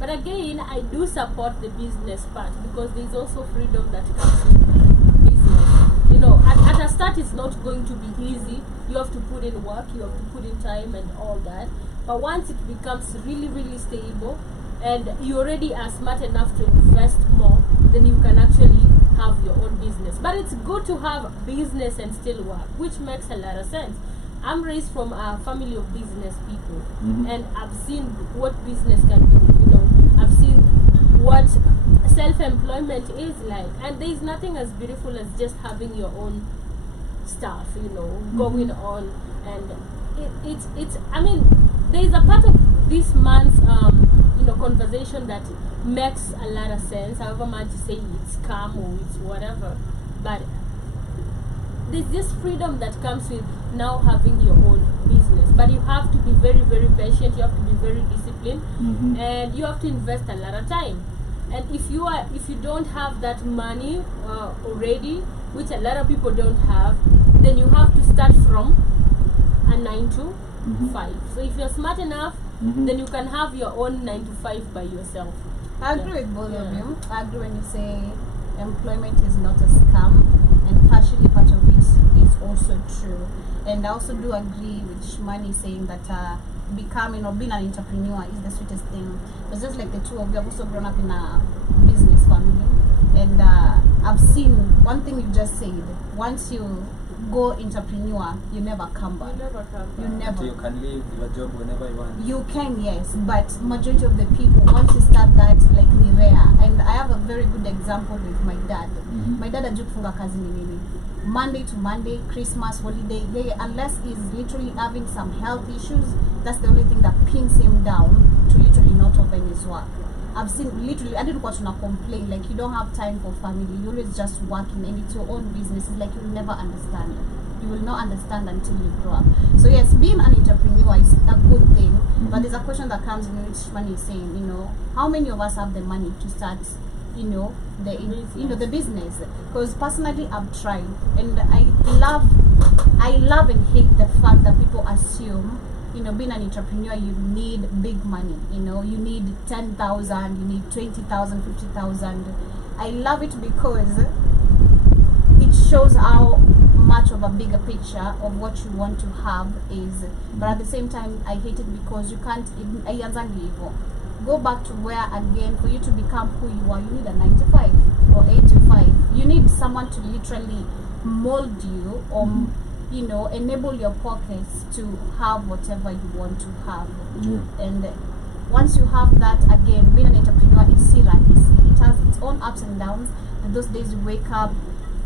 I do support the business part, because there's also freedom that comes with business. You know, at a start it's not going to be easy. You have to put in work, you have to put in time and all that. But once it becomes really, really stable, and you already are smart enough to invest more, then you can actually have your own business. But it's good to have business and still work, which makes a lot of sense. I'm raised from a family of business people, and I've seen what business can do. You know, I've seen what self-employment is like, and there is nothing as beautiful as just having your own stuff, you know, going on. And it's I mean, there is a part of this man's conversation that makes a lot of sense, however much you say it's calm or it's whatever, but there's this freedom that comes with now having your own business. But you have to be very, very patient, you have to be very disciplined, and you have to invest a lot of time. And if you don't have that money already, which a lot of people don't have, then you have to start from a 9 to 5. So if you're smart enough, then you can have your own 9 to 5 by yourself. I agree with both of you. I agree when you say employment is not a scam, and partially part of it is also true. And I also do agree with Shimani saying that becoming or being an entrepreneur is the sweetest thing. It's just like the two of you have also grown up in a business family, and I've seen one thing you just said. Once you go entrepreneur, you never come back. You never. You can leave your job whenever you want. You can, yes, but majority of the people, once you start that, like ni rare. And I have a very good example with my dad. My dad ajui kufunga kazi ni nini. Monday to Monday, Christmas, holiday, unless he's literally having some health issues, that's the only thing that pins him down to literally not open his work. I've seen literally, I didn't want to complain, like you don't have time for family, you always just working, and it's your own business. It's like you'll never understand. You will not understand until you grow up. So yes, being an entrepreneur is a good thing, but there's a question that comes in which money is saying, you know, how many of us have the money to start, the business? Because personally I've tried, and I love and hate the fact that people assume, being an entrepreneur, you need big money. You need 10,000, you need 20,000, 50,000. I love it because it shows how much of a bigger picture of what you want to have is. But at the same time, I hate it because you can't. Go back to where, again, for you to become who you are, you need a 9 to 5 or 8 to 5. You need someone to literally mold you or you know, enable your pockets to have whatever you want to have. And once you have that, again, being an entrepreneur is si rahisi. It has its own ups and downs. And those days you wake up,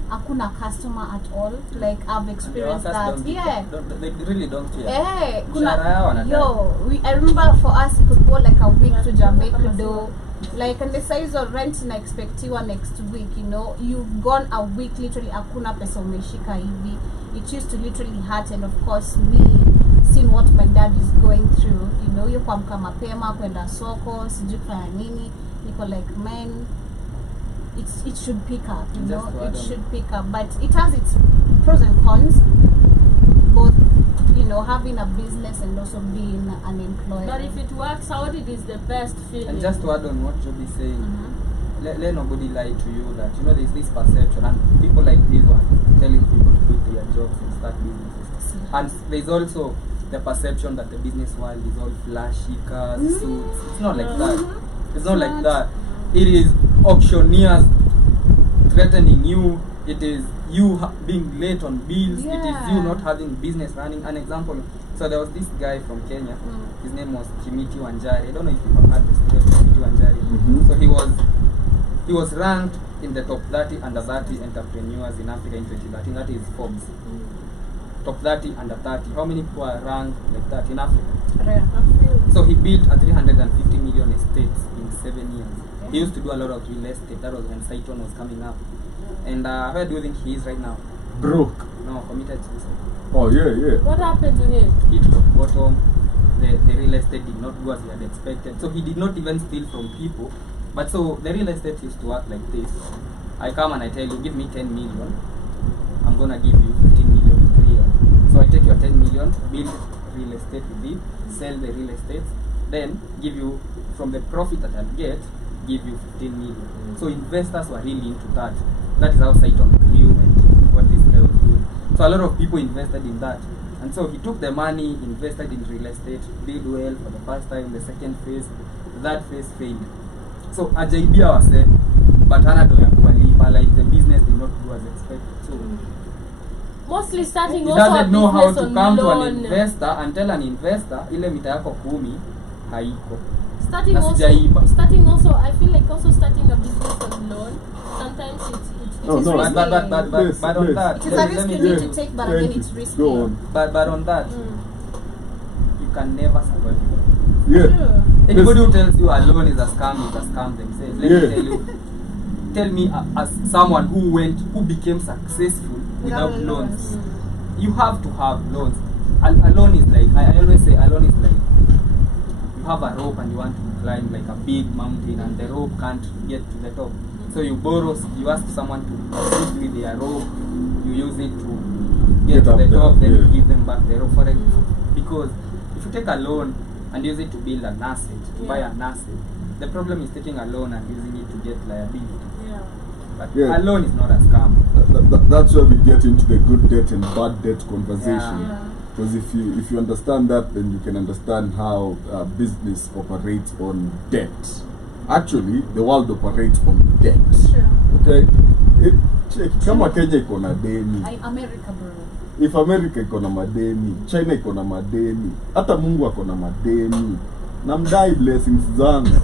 hakuna customer at all. Like I've experienced that. They really don't care. I remember for us it could go like a week to Jamaica do. Like, and the size of rent na expectiwa next week, you know, you've gone a week literally hakuna pesa umeshika hivi. It used to literally hurt, and of course me seeing what my dad is going through, you know, you kuamka mapema kwenda soko sijui kufanya nini, niko like man, it should pick up, you know, it should pick up, but it has its pros and cons, both, you know, having a business and also being unemployed. But if it works out, it is the best feeling. And just to add on what Joby is saying, let nobody lie to you that, you know, there's this perception, and people like this one telling people to quit their jobs and start businesses. And there's also the perception that the business world is all flashy cars, suits. It's not like that. It's not like that. It is auctioneers threatening you. It is you being late on bills. It is you not having business running. An example, so there was this guy from Kenya. His name was Kimiti Wanjari. I don't know if you have heard the story of Kimiti Wanjari. So he was ranked in the top 30 under 30 entrepreneurs in Africa in 2013. That is Forbes. Top 30 under 30. How many people are ranked like that in Africa? So he built a 350 million estates in 7 years. He used to do a lot of real estate. That was when Saiton was coming up. And where do you think he is right now? Broke. No, committed suicide. Oh yeah. What happened to him? Hit rock bottom. The real estate did not go as he had expected. So he did not even steal from people. But so the real estate used to work like this. I come and I tell you, give me 10 million. I'm gonna give you 15 million in 3 years. So I take your 10 million, build real estate with it, sell the real estate, then give you, from the profit that I'll get, give you 15 million. So investors were really into that. That is how Saiton grew and what this guy was doing. So a lot of people invested in that. And so he took the money, invested in real estate, did well for the first time, the second phase, the third phase failed. So ajaibia was said, but anado ya kuwalipa, like the business did not do as expected. So mostly starting he also a doesn't know how business to on come to loan. an investor and tell an investor ile mita yako 10 haiko. Starting also, I feel like also starting a business on loan, sometimes it is risky. But on that, it is a risk you need to take, but again it's risky. Go on. But on that, you can never survive. Yeah. Anybody who tells you a loan is a scam themselves. Let me tell you. Tell me as someone who became successful without loans. You have to have loans. A loan is like, I always say a loan is like, you have a rope and you want to climb like a big mountain and the rope can't get to the top. So you borrow, you ask someone to assist with their rope, you use it to get to the top, then you give them back the rope. Because if you take a loan and use it to build an asset, to buy an asset, the problem is taking a loan and using it to get liability. But a loan is not a scam. That's where we get into the good debt and bad debt conversation. Because if you understand that, then you can understand how business operates on debt. Actually, the world operates on debt. Okay? Kama Kenya iko na deni. America, bro. If America iko na madeni, China iko na madeni, hata Mungu ako na madeni. Namdai blessings zangu.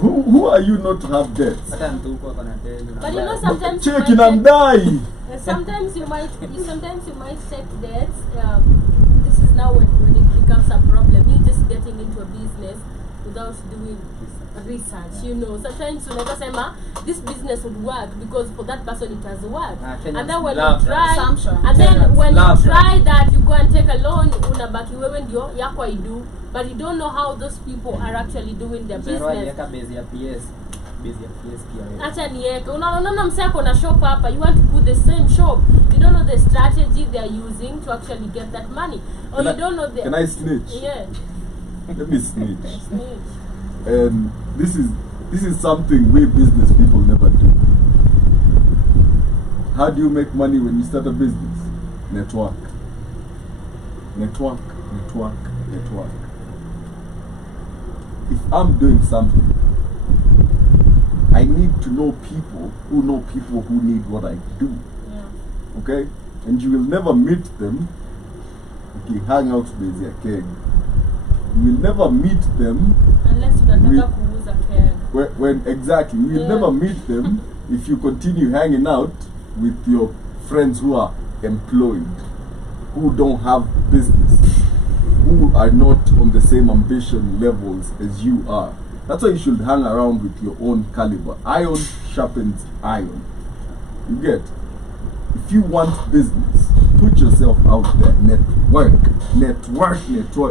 Who are you not to have debts? Hata mtuko ako na deni. But you know sometimes Check namdai. Sometimes you might take debts. This is now when it becomes a problem. You just getting into a business without doing research. You know, sometimes you never say, this business would work because for that person it has worked. And then when you try, that, you go and take a loan. Unabaki wewe ndio yako idu, but you don't know how those people are actually doing their business. Acha nieke unaona msako na shop hapa, you want to put the same shop, you don't know the strategy they are using to actually get that money, or you don't know the. Can I snitch? Yeah. Let me snitch. And this is something we business people never do. How do you make money when you start a business? Network. If I'm doing something, I need to know people who need what I do. Yeah. Okay? And you will never meet them okay, hang out with a keg. You will never meet them Unless unataka kuuza keg. when exactly. You will never meet them if you continue hanging out with your friends who are employed, who don't have business, who are not on the same ambition levels as you are. That's why you should hang around with your own caliber. Iron sharpens iron. You get? If you want business, put yourself out there. Network.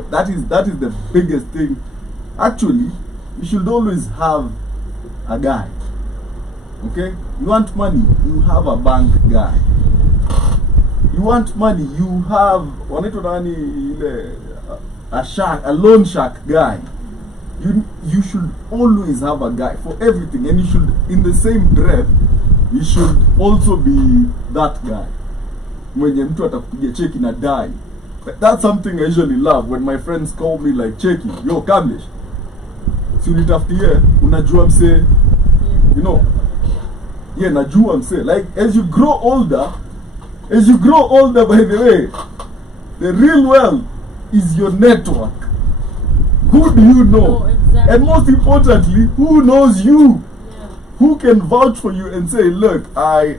That is the biggest thing. Actually, you should always have a guy. Okay? You want money, you have a bank guy. You want money, you have a loan shark guy. You should always have a guy for everything, and you should, in the same breath, you should also be that guy. Mwenye mtu atakupigia cheki na die. That's something I usually love when my friends call me like, cheki, yo Kamlesh, si unitafutie, unajua mse, you know, yeah, najua mse. Like, as you grow older, by the way, the real wealth is your network. Who do you know? Oh, exactly. And most importantly, who knows you? Yeah. Who can vouch for you and say, look, I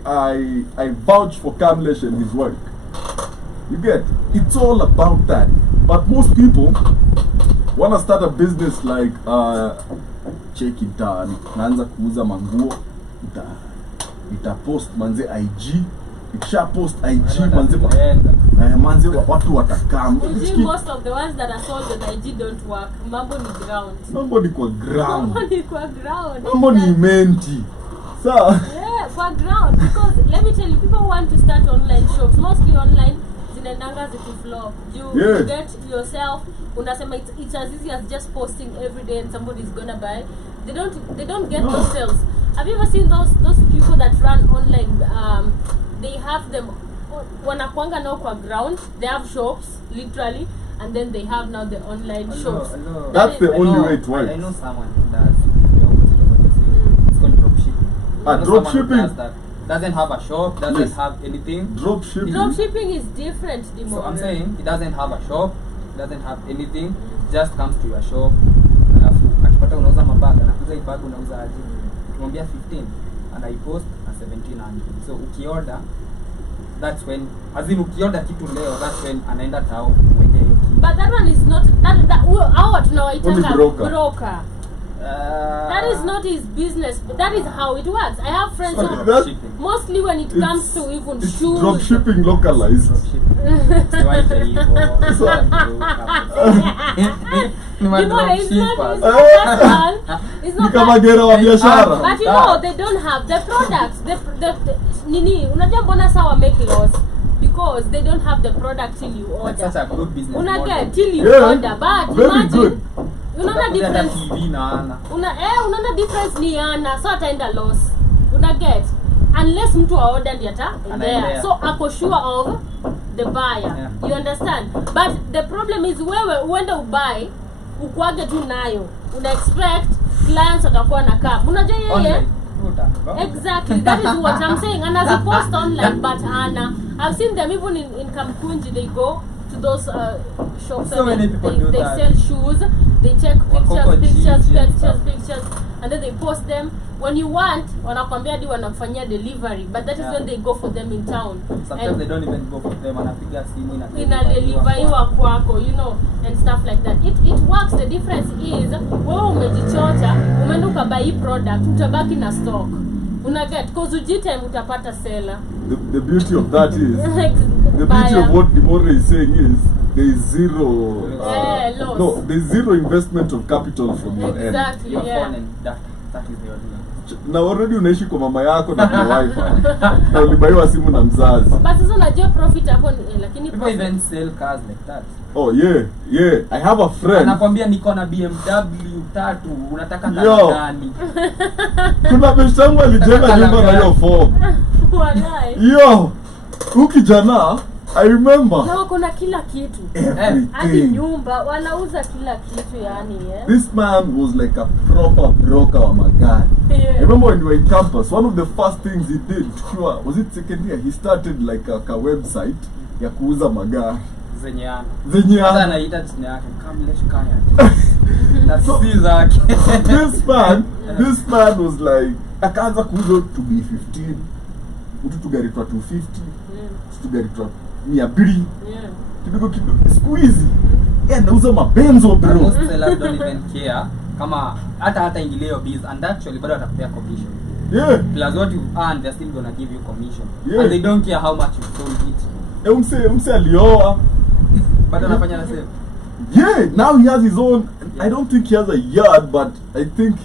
vouch for Kamlesh and his work. You get? It's all about that. But most people want to start a business like check it down, naanza kuuza manguo, ita post manze IG, ikisha post IG manze watu watakam. Most of the ones that are sold on IG don't work. Mambo ni ground. Mambo ni kwa ground. Mambo ni menti. So yeah, for ground, because let me tell you, people want to start online shops, mostly online. Zinaendanga zikiflop. You get yourself, unasema it's as easy as just posting every day and somebody's gonna buy. They don't get those sales. Have you ever seen those people that run online? They have them wanakuanga nao kwa ground. They have shops literally, and then they have now the online shops. That's the only way to work. I know someone who does the opposite of what you're saying. It's called dropshipping. Dropshipping doesn't have a shop, doesn't have anything. Dropshipping is different. So I'm saying he doesn't have a shop, doesn't have anything, just comes to your shop. Alafu akipata unauza mabaga, anakuza hii bag unauza aje? Ukimwambia 15 and I post at 1700. So ukiorder, that's when, as in ukioda kitu leo, that's when anaenda tao mwende hiyo kitu. But that one is not our tunawaitanga broker. That is not his business. That is how it works. I have friends who mostly when it comes to even shoes. Dropshipping localized. It's not that. But you know, they don't have the products. Nini, unajua mbona sawa make loss? Because they don't have the product till you order. That's such a good business model. Till you order. But imagine, unaona difference. Unaona difference ni ana, so ataenda loss. Get unless mtu aorder ndiye ataendea. So ako sure of the buyer. Yeah. You understand? But the problem is wewe uende ubuy, ukuage tu nayo. Una expect clients watakuwa na cab. Unajua yeye? Exactly, that is what I'm saying. And as a post online, but I've seen them even in Kamkunji. They go to those shops so and they sell shoes. They take pictures, and then they post them. When you want, wanakwambia hadi wanafanyia delivery, but that is when they go for them in town. Sometimes they don't even go for them. Wanapiga simu ina deliveriwa kwako, you know, and stuff like that. It works. The difference is wewe umejichocha, umeenda ukabuy product, utabaki na stock. Unaget because ujitime utapata seller. The beauty of that is the beauty of what Dimore is saying is there is zero loss. No, there is zero investment of capital from your end. Exactly. Your phone and that is the ordinary. Na already unaishi kwa mama yako na kwa wifi. Na ulibaiwa simu na mzazi. But sasa unajua profit hapo lakini people even sell cars like that. Oh yeah. I have a friend. Anakwambia niko na BMW 3, unataka gani? Kuna mshango alijenga nyumba na hiyo form. Walai. Ukijana I remember Na wako na kila kitu. Hadi everything. nyumba wanauza kila kitu yani, This man was like a proper broker wa magari. I remember when we were in campus, one of the first things he did, was it second year, he started like a website ya kuuza magari. Zenye Zenye ana anaita jina yake Kamlesh Kaya. Na si zake. This man was like akaanza kuuza to be 15. Mtu tugari kwa 250. Tugari kwa 200. Kidogo siku hizi. Anauza mabenzo bro. Most sellers don't even care kama hata ingilio biz and actually bado atakupea commission. Yeah. Plus what you earn, they're still gonna give you commission. Yeah. And they don't care how much you sold it. Umse alioa. But anafanya na same. Yeah, now he has his own. I don't think he has a yard, but I think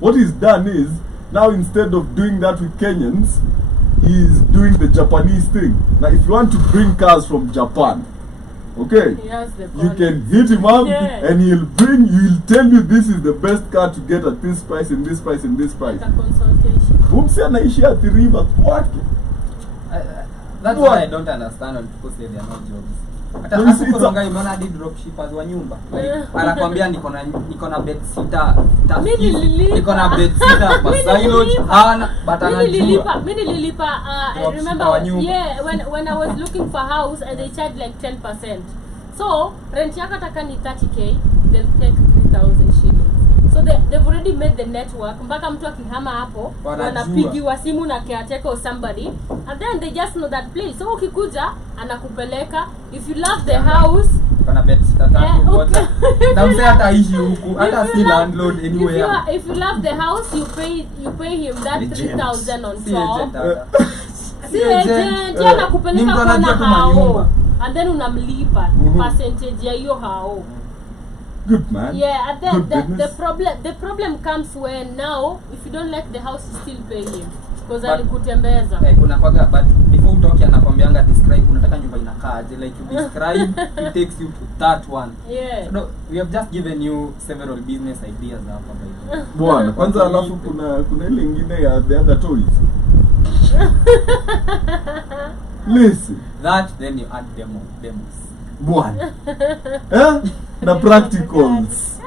what he's done is now instead of doing that with Kenyans, he's doing the Japanese thing. Now, if you want to bring cars from Japan, okay, you can hit him up and he'll tell you this is the best car to get at this price and this price and this price. Like a consultation. Umse anaishi at the river kwake. That's why I don't understand when people say there are no jobs. Hata unaona imeona hadi dropshippers wa nyumba. Anakuambia niko na bed sitter. Niko na bed sitter kwa silage but anajua. Mimi nililipa I remember when I was looking for house and they charge like 10%. So rent yako taka ni 30k, they'll take 3,000 shillings. So they've already made the network. Mpaka mtu akihama hapo wanapigiwa simu na caretaker or somebody and then they just know that place. So ukikuja anakupeleka. If you love the house kana bet tatu moja. Na mse ataishi huku hata si landlord anywhere. If you love the house you pay him that 3,000 on top. Si agent anakupeleka kwa hao. And then unamlipa percentage ya hiyo hao. Good man. Yeah, and then the problem comes when now if you don't like the house you still pay him because alikutembeza. Kuna kwaga but before utoke anakwambianga describe unataka nyumba inakaaje, like you describe it takes you to that one. Yeah. So we have just given you several business ideas hapa by Bwana, kwanza alafu kuna ile nyingine ya the other toys. Listen. That then you add demos. Bwana. Na practicals.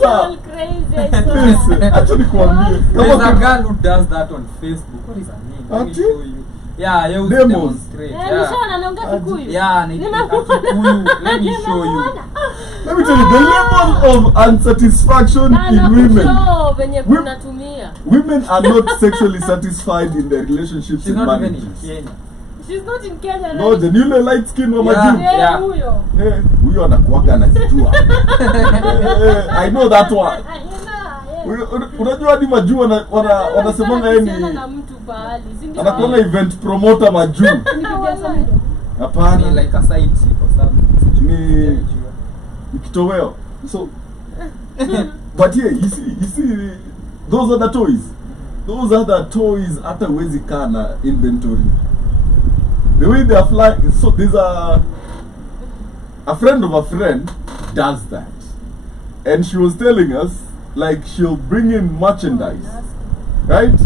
So crazy. Listen, actually kuambia. There's a girl who does that on Facebook. What is her name? Let me show you. Yeah, you demonstrate. Nishaona anaongea Kikuyu. Yeah, Kikuyu. Let me show you. Let me tell you the level of unsatisfaction in women. Women are not sexually satisfied in their relationships and marriages. She's not in Kenya. No, the new light skin wa majuu. Yeah, huyo. Huyo anakuaga anajijua. I know that one. Unajua hadi majuu wanasemanga yeye ni anakuwa event promoter majuu. Hapana, like a side chick or something. Ni kitoweo. So but yeah, you see those are the toys. Those are the toys hata huwezi kaa na inventory. The way they are flying, so there's a friend of a friend does that. And she was telling us, like, she'll bring in merchandise, right?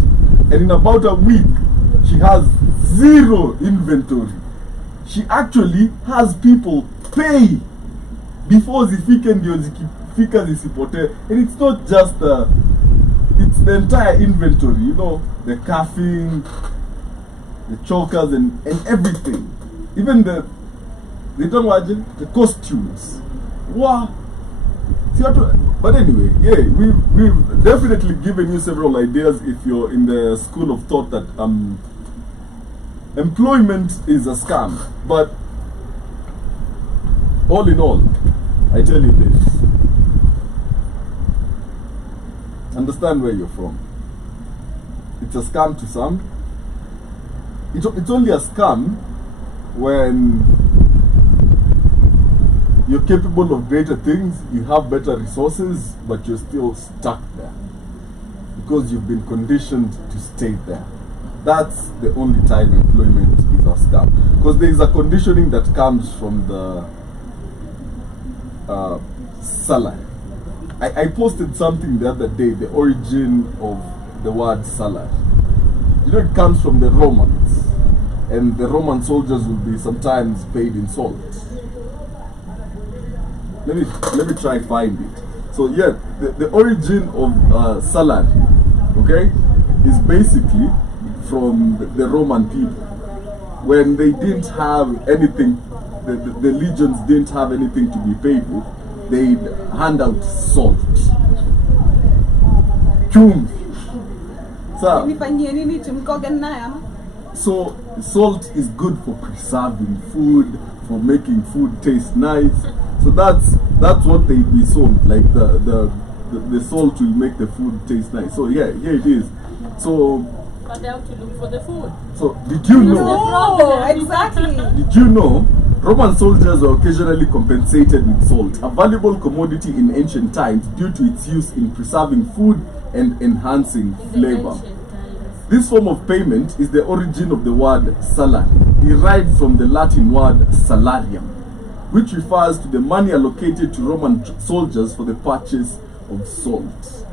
And in about a week, she has zero inventory. She actually has people pay before zifike ndio zikifika zisipotee. And it's not just it's the entire inventory, you know, the cuffing, the chokers and everything. Even the costumes. Wow. But anyway, yeah, we've definitely given you several ideas if you're in the school of thought that employment is a scam. But all in all, I tell you this. Understand where you're from. It's a scam to some. It's only a scam when you're capable of greater things, you have better resources, but you're still stuck there because you've been conditioned to stay there. That's the only time employment is a scam, because there is a conditioning that comes from the salary. I posted something the other day, the origin of the word salary. You know, it comes from the Romans. and the Roman soldiers will be sometimes paid in salt. Let me try and find it. So yeah, the origin of salad, okay, is basically from the Roman people. When they didn't have anything, the legions didn't have anything to be paid with, they'd hand out salt. Chumvi. So salt is good for preserving food, for making food taste nice. So that's what they be sold. Like the salt will make the food taste nice. So yeah, here it is. So But they have to look for the food. So did you know? No, exactly. Did you know Roman soldiers were occasionally compensated with salt, a valuable commodity in ancient times due to its use in preserving food and enhancing flavor. This form of payment is the origin of the word salad, derived from the Latin word salarium, which refers to the money allocated to Roman soldiers for the purchase of salt.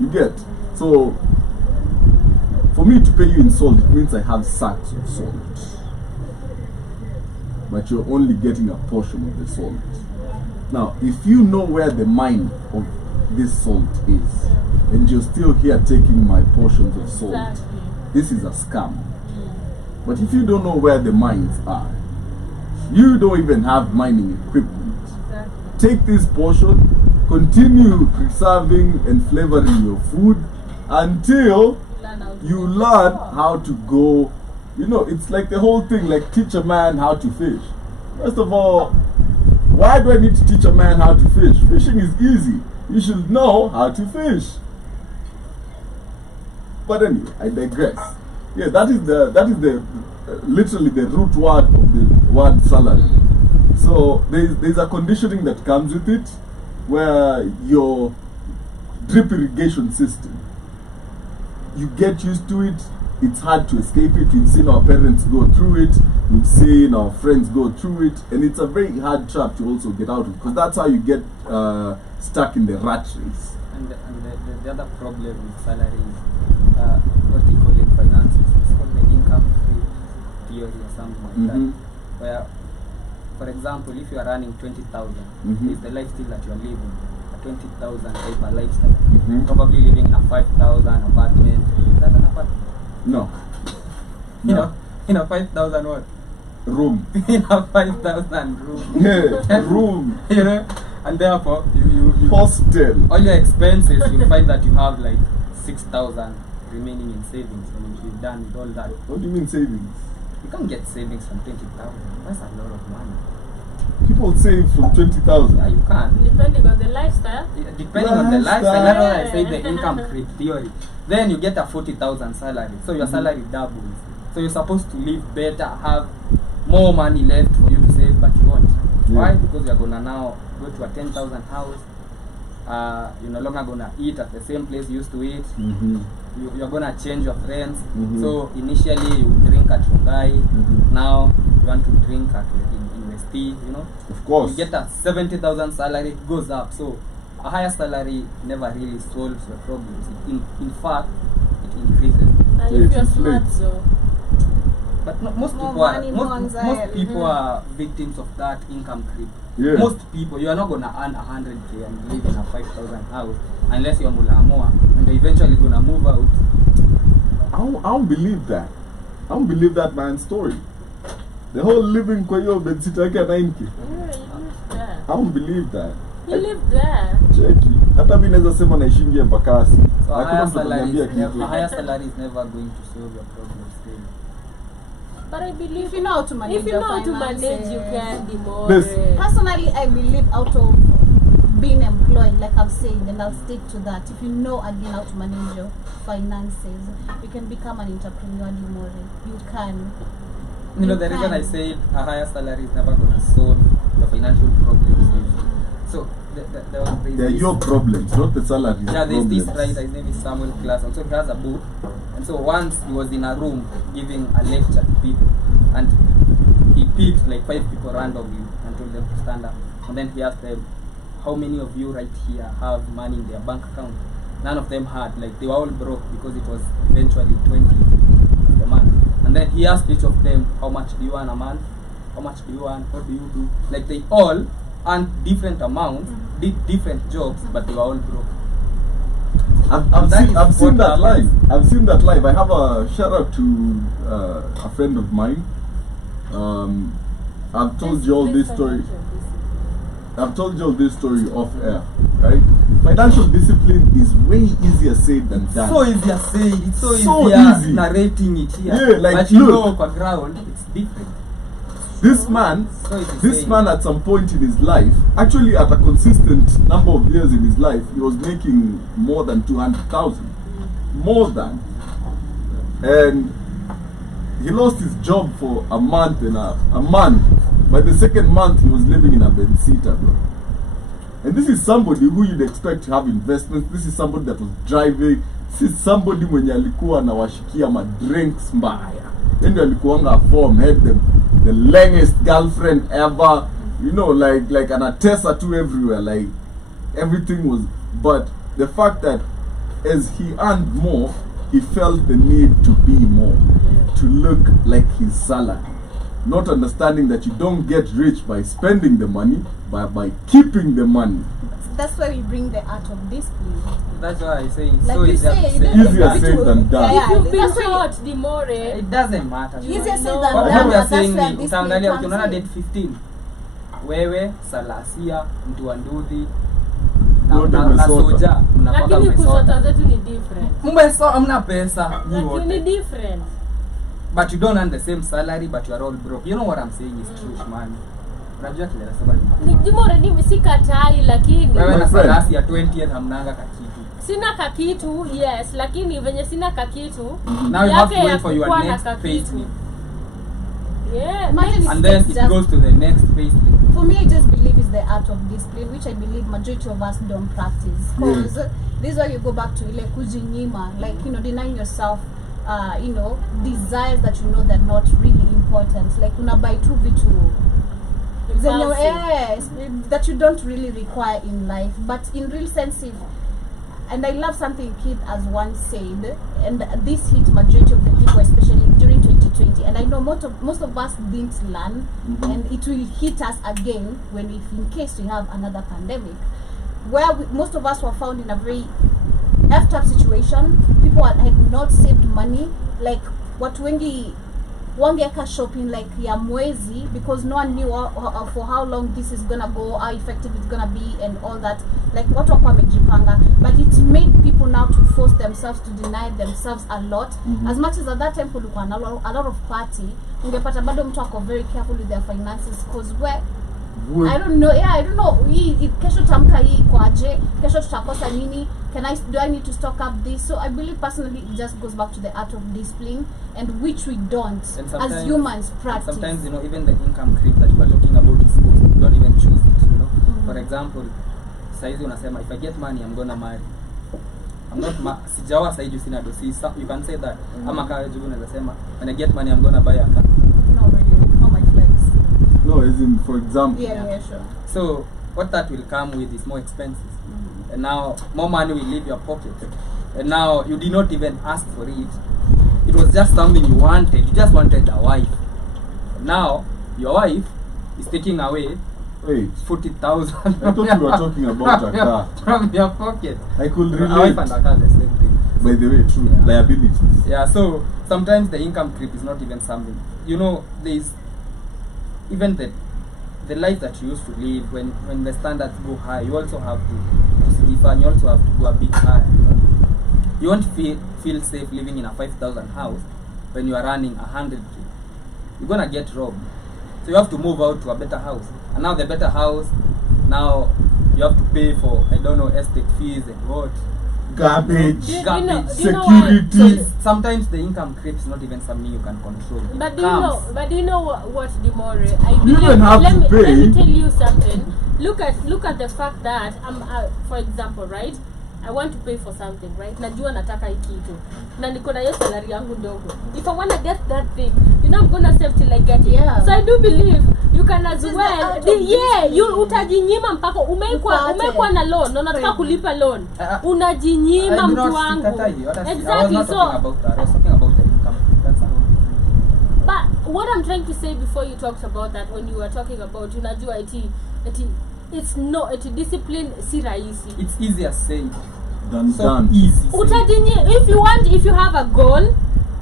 You get? So, for me to pay you in salt, it means I have sacks of salt. But you're only getting a portion of the salt. Now, if you know where the mine of this salt is, and you're still here taking my portions of salt, Exactly. this is a scam. But if you don't know where the mines are, you don't even have mining equipment. Exactly. Take this portion, continue preserving and flavoring your food until Learn how to you cook. learn how to go. You know, it's like the whole thing, like teach a man how to fish. First of all, why do I need to teach a man how to fish? Fishing is easy. You should know how to fish. But anyway, I digress. Yeah, that is the literally the root word of the word salad. So there's a conditioning that comes with it, where your drip irrigation system, you get used to it. It's hard to escape it. We've seen our parents go through it. We've seen our friends go through it, and it's a very hard trap to also get out of, because that's how you get stuck in the rat race. And the other problem with salary is what we call in finances. It's called the income free theory or something like that. Where, for example, if you are running 20,000, is the lifestyle that you are living, a 20,000 type of lifestyle. Probably living in a 5,000 apartment. Is that an apartment? No. In a 5,000 what? Room. In a 5,000 room. Yeah, room. You know, and therefore you Hostel. all your expenses, you'll find that you have like 6,000 remaining in savings. I mean, you've done with all that. What do you mean savings? You can't get savings from 20,000. That's a lot of money. People save from 20,000. Yeah, you can't. Depending on the lifestyle. Depending on the lifestyle, that's why I say the Yeah. income creep theory. Then you get a 40,000 salary, so your salary doubles. So you're supposed to live better, have more money left for you to save, but you won't. Yeah. Why? Because you're gonna now go to a 10,000 house. You're no longer gonna eat at the same place you used to eat. You're gonna change your friends. So initially you drink at Rongai. Now you want to drink at in Westie, you know. Of course. You get a 70,000 salary, it goes up. So a higher salary never really solves your problems. In fact, it increases. And Yeah, if it you're smart inflates. though. But most More people are money, more most anxiety. people are victims of that income creep. Yeah. Most people, you are not gonna earn 100K and live in a 5,000 house unless you're Mulamoa, and you're eventually gonna move out. I don't believe that. I don't believe that man's story. The whole living kwa hiyo bedsit yake 9K. Yeah, you lived there. I don't believe that. You lived there. Cheki. Hata mimi naweza sema naishingia Embakasi. So a Hakuna higher mtu salary, ataniambia a kitu. higher salary is never going to solve your problems. Still. But I believe If you know how to manage if you your know how to manage, finances. you can be more. Listen. Personally, I believe out of being employed, like I've said, and I'll stick to that. If you know again how to manage your finances, you can become an entrepreneur, Dimore. You can. You know, You the reason I can. said a higher salary is never going to solve the financial problems. So, They're your problems, not the salaries. yeah, there's this problems. writer, his name is Samuel Clason. So he has a book. And so once he was in a room giving a lecture to people. And he picked like 5 people randomly and told them to stand up. And then he asked them, how many of you right here have money in their bank account? None of them had. Like, they were all broke because it was eventually 20 of the month. And then he asked each of them, how much do you earn a month? How much do you earn? What do you do? Like they all earned different amounts, did different jobs, but they were all broke. I've seen that live. I've seen that live. I have a shout out to a friend of mine. I've told you all this story. I've told you all this story off air, right? Financial discipline is way easier said than done. So easier said. It's so easier easy narrating it here. Yeah, like but you look, know, on ground, it's different. This man at some point in his life, actually at a consistent number of years in his life, he was making more than 200,000. More than. And he lost his job for a month and a month. By the second month, he was living in a bedsitter, bro. And this is somebody who you'd expect to have investments. This is somebody that was driving. This is somebody mwenye alikuwa na washikia ma drinks mbaya. Ndio alikuanga form, had the longest girlfriend ever. You know, like an Atessa to everywhere. Like everything was. But the fact that as he earned more, he felt the need to be more, to look like his salary. Not understanding that you don't get rich by spending the money, but by keeping the money. That's why we bring the art of discipline. That's why I say it's Like so you easier say, to it say. doesn't- Easier said than done. Yeah, If you've been that's why short, the more It doesn't matter. Easier said No. than But done. now we are That's saying where ni discipline utaangalia comes ukiona in. date 15 wewe Salasia mtu wa Nduthi Wote na mmesota. soja mnakuwa lakini kusota mmesota. zetu ni different. Mmeso hamna pesa ni Lakini wote. different. But you don't earn the same salary, but you are all broke. You know what I'm saying is true, man. Unajua kile nasema Ni dimore ni sikatai lakini wewe na My friend. Salasia 20th hamnanga kakitu. sina kakitu, yes, lakini venye sina kakitu Now you have to yake wait for your kukuwa na next kakitu. payslip. Yeah, Imagine next- And then It's it just- goes to the next payslip. For me, I just believe it's the art of discipline, which I believe majority of us don't practice. Because this is why you go back to ile kujinyima, like, you know, denying yourself, you know, desires that you know that are not really important. Like, unabai tu vitu zenye, yes, that you don't really require in life. But in real sense, and I love something Keith has once said, and this hit majority of the people, especially during 2020. And I know most of us didn't learn, and it will hit us again when, if in case we have another pandemic, where most of us were found in a very effed up situation. People had not saved money, like watu wengi wangeka shopping like ya mwezi, because no one knew for how long this is gonna go, how effective it's gonna be, and all that. Like watu wako wamejipanga, but it made people now to force themselves to deny themselves a lot. As much as at that time kulikuwa a lot of party, ungepata bado mtu ako very careful with their finances, because I don't know. Yeah, I don't know. Kesho tamka hii kwaje? Kesho tutakosa nini? Do I need to stock up this? So I believe personally it just goes back to the art of discipline, and which we don't as humans practice. Sometimes, you know, even the income creep that you are talking about is supposed to, you don't even choose it, you know. For example, saizi unasema, if I get money, I'm gonna marry. I'm not sijawa saiji sina dosi. You can say that. Ama kawe jugu unaweza sema, when I get money, I'm gonna buy a car. No, really. How much flex? No, as in, for example. Yeah, sure. So what that will come with is more expenses. And now more money will leave your pocket. And now you did not even ask for it. It was just something you wanted. You just wanted a wife. Now your wife is taking away Wait, 40,000. I thought you were talking about a car. From your pocket. I could A relate. wife and a car, the same thing. By the way, true. Yeah. Liabilities. Yeah, so sometimes the income creep is not even something. You know, there's even the life that you used to live when the standards go high, you also have to sleep, and you also have to go a bit higher. You know? You won't feel safe living in a 5,000 house when you are running 100K. You're gonna get robbed. So you have to move out to a better house. And now the better house, now you have to pay for, I don't know, estate fees and what. Garbage. Do you know Security. So it's, sometimes the income creep is not even something you can control. It But comes. do you know what Dimore? I You believe, even have to pay. Let me tell you something. Look at the fact that for example, right? I want to pay for something, right? Najua nataka hii kitu. Na niko na hiyo salary yangu ndogo. If I want to get that thing, you know I'm going to save till I get it. Yeah. So I do believe you can as This is well. the art of You utajinyima mpaka umekuwa na loan, na unataka kulipa loan. Unajinyima mtu wangu. Exactly. I was talking about the income. That's a whole different thing. what I'm trying to say before you talked about that, when you were talking about unajua it's no discipline si rahisi. It's easier said than so done. easy. If you have a goal,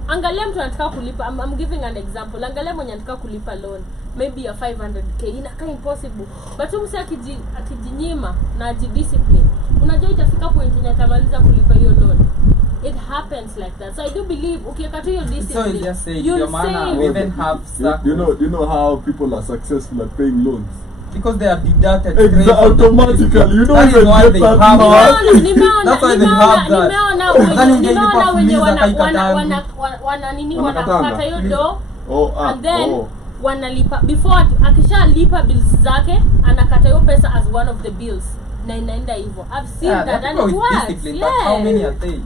angalia mtu anataka kulipa. I'm giving an example. Angalia mwenye anataka kulipa loan maybe ya 500k, inakaa impossible, but mse akijinyima na discipline, unajua itafika point yenye atamaliza kulipa hiyo loan. It happens like that. So I do believe ukiweka tu hiyo discipline, so just say your man we even have you know how people are successful at paying loans, because they are deducted automatically. You don't even get that nimeona wenye wana nini wanapata hiyo do and then wanalipa before akishalipa bills zake anakata hiyo pesa as one of the bills na inaenda hivyo. I've seen that and it works. But how many are they? It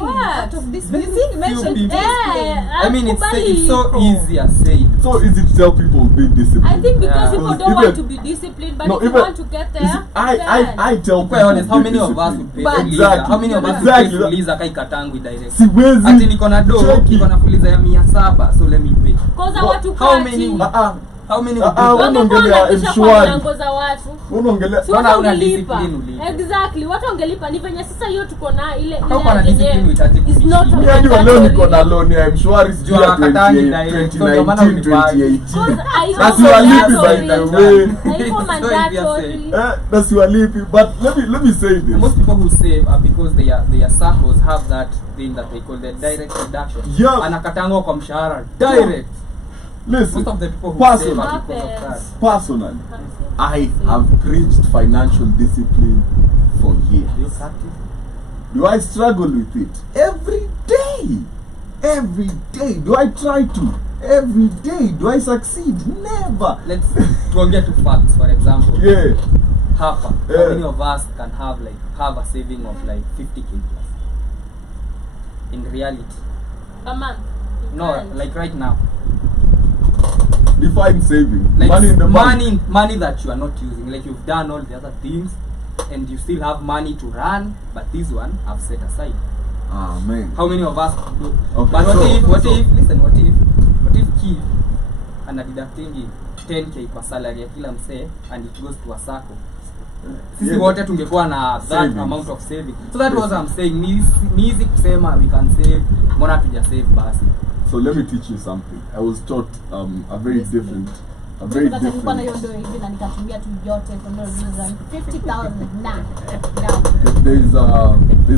works. Of this music mentioned. I mean, it's so easy as say. So easy to tell people be disciplined. I think because people don't want to be disciplined, but if you want to get there, I tell people. Honest, how many of us would pay Fuliza? How many of us would pay Fuliza kai katangu direct? Siwezi. Ati niko na do, niko na Fuliza ya 700, so let me pay. Cause watu how many unaongelea mshwari unaongelea wana una discipline ulipa. Exactly, watu ongelipa ni venye sasa hiyo tuko na ile na discipline uhitaji is not hadi leo niko na loan ya mshwari sijui ya 2018 that's walipi by the way. Haiko mandatory. That's walipi, but let me say this. Most people who save are because their circles have that thing that they call the direct deduction. Anakatangwa kwa mshahara direct. Listen, most of the people who save are because of that. Personally, I have preached financial discipline for years. Do you practice? Do I struggle with it? Every day. Every day. Do I try to? Every day. Do I succeed? Never. Let's get to facts, for example. Yeah. How many of us can have a saving of like 50k plus? In reality. A month? No, like right now. Define saving. Like money in the bank. Money that you are not using. Like you've done all the other things and you still have money to run, but this one I've set aside. Ah man. How many of us do? Okay, but what if kid anadiducting 10k kwa salary ya kila msee and it goes to a circle? Sisi wote tungekuwa na that savings. Amount of saving. So that was I'm saying ni easy kusema we can save, mbona tuja save basi. So let me teach you something. I was taught a very different. There's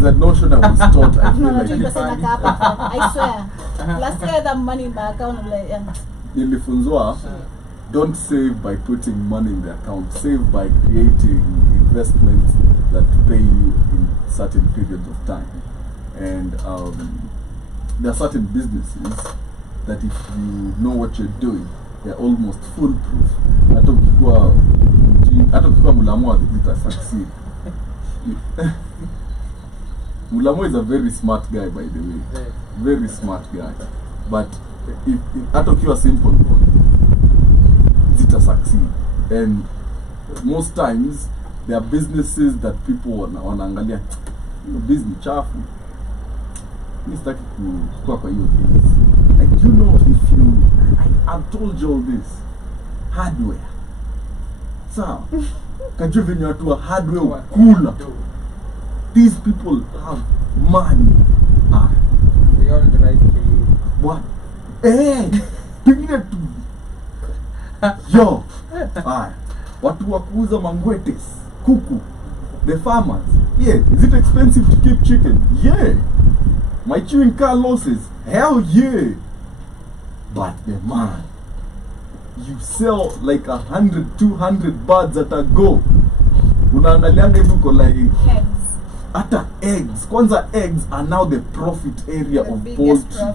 a notion I was taught. I feel like I swear. Last year the money in my account, I'm like, Nilifunzwa, don't save by putting money in the account. Save by creating investments that pay you in certain periods of time. And there are certain businesses that if you know what you're doing, they're almost foolproof. Hata ukikuwa Mulamo zita succeed. Mulamo is a very smart guy, by the way. Very smart guy. But if hata ukiwa simple zita succeed. And most times there are businesses that people wanaangalia business chafu. Mr. Kwa hiyo things. Like, you know, if you I've told you all this. Hardware. So, kajua venye watu wa hardware ukula. These people have money. They all drive to you. What? Pengine tu. Yo. Watu wa kuuza mangwetes, kuku. The farmers. Yeah. Is it expensive to keep chicken? Yeah. My chewing car losses? Hell yeah. But the man, you sell like 100, 200 birds at a go. Unaangalianga hivi uko like eggs. Ata eggs. Kwanza eggs are now the profit area of poultry.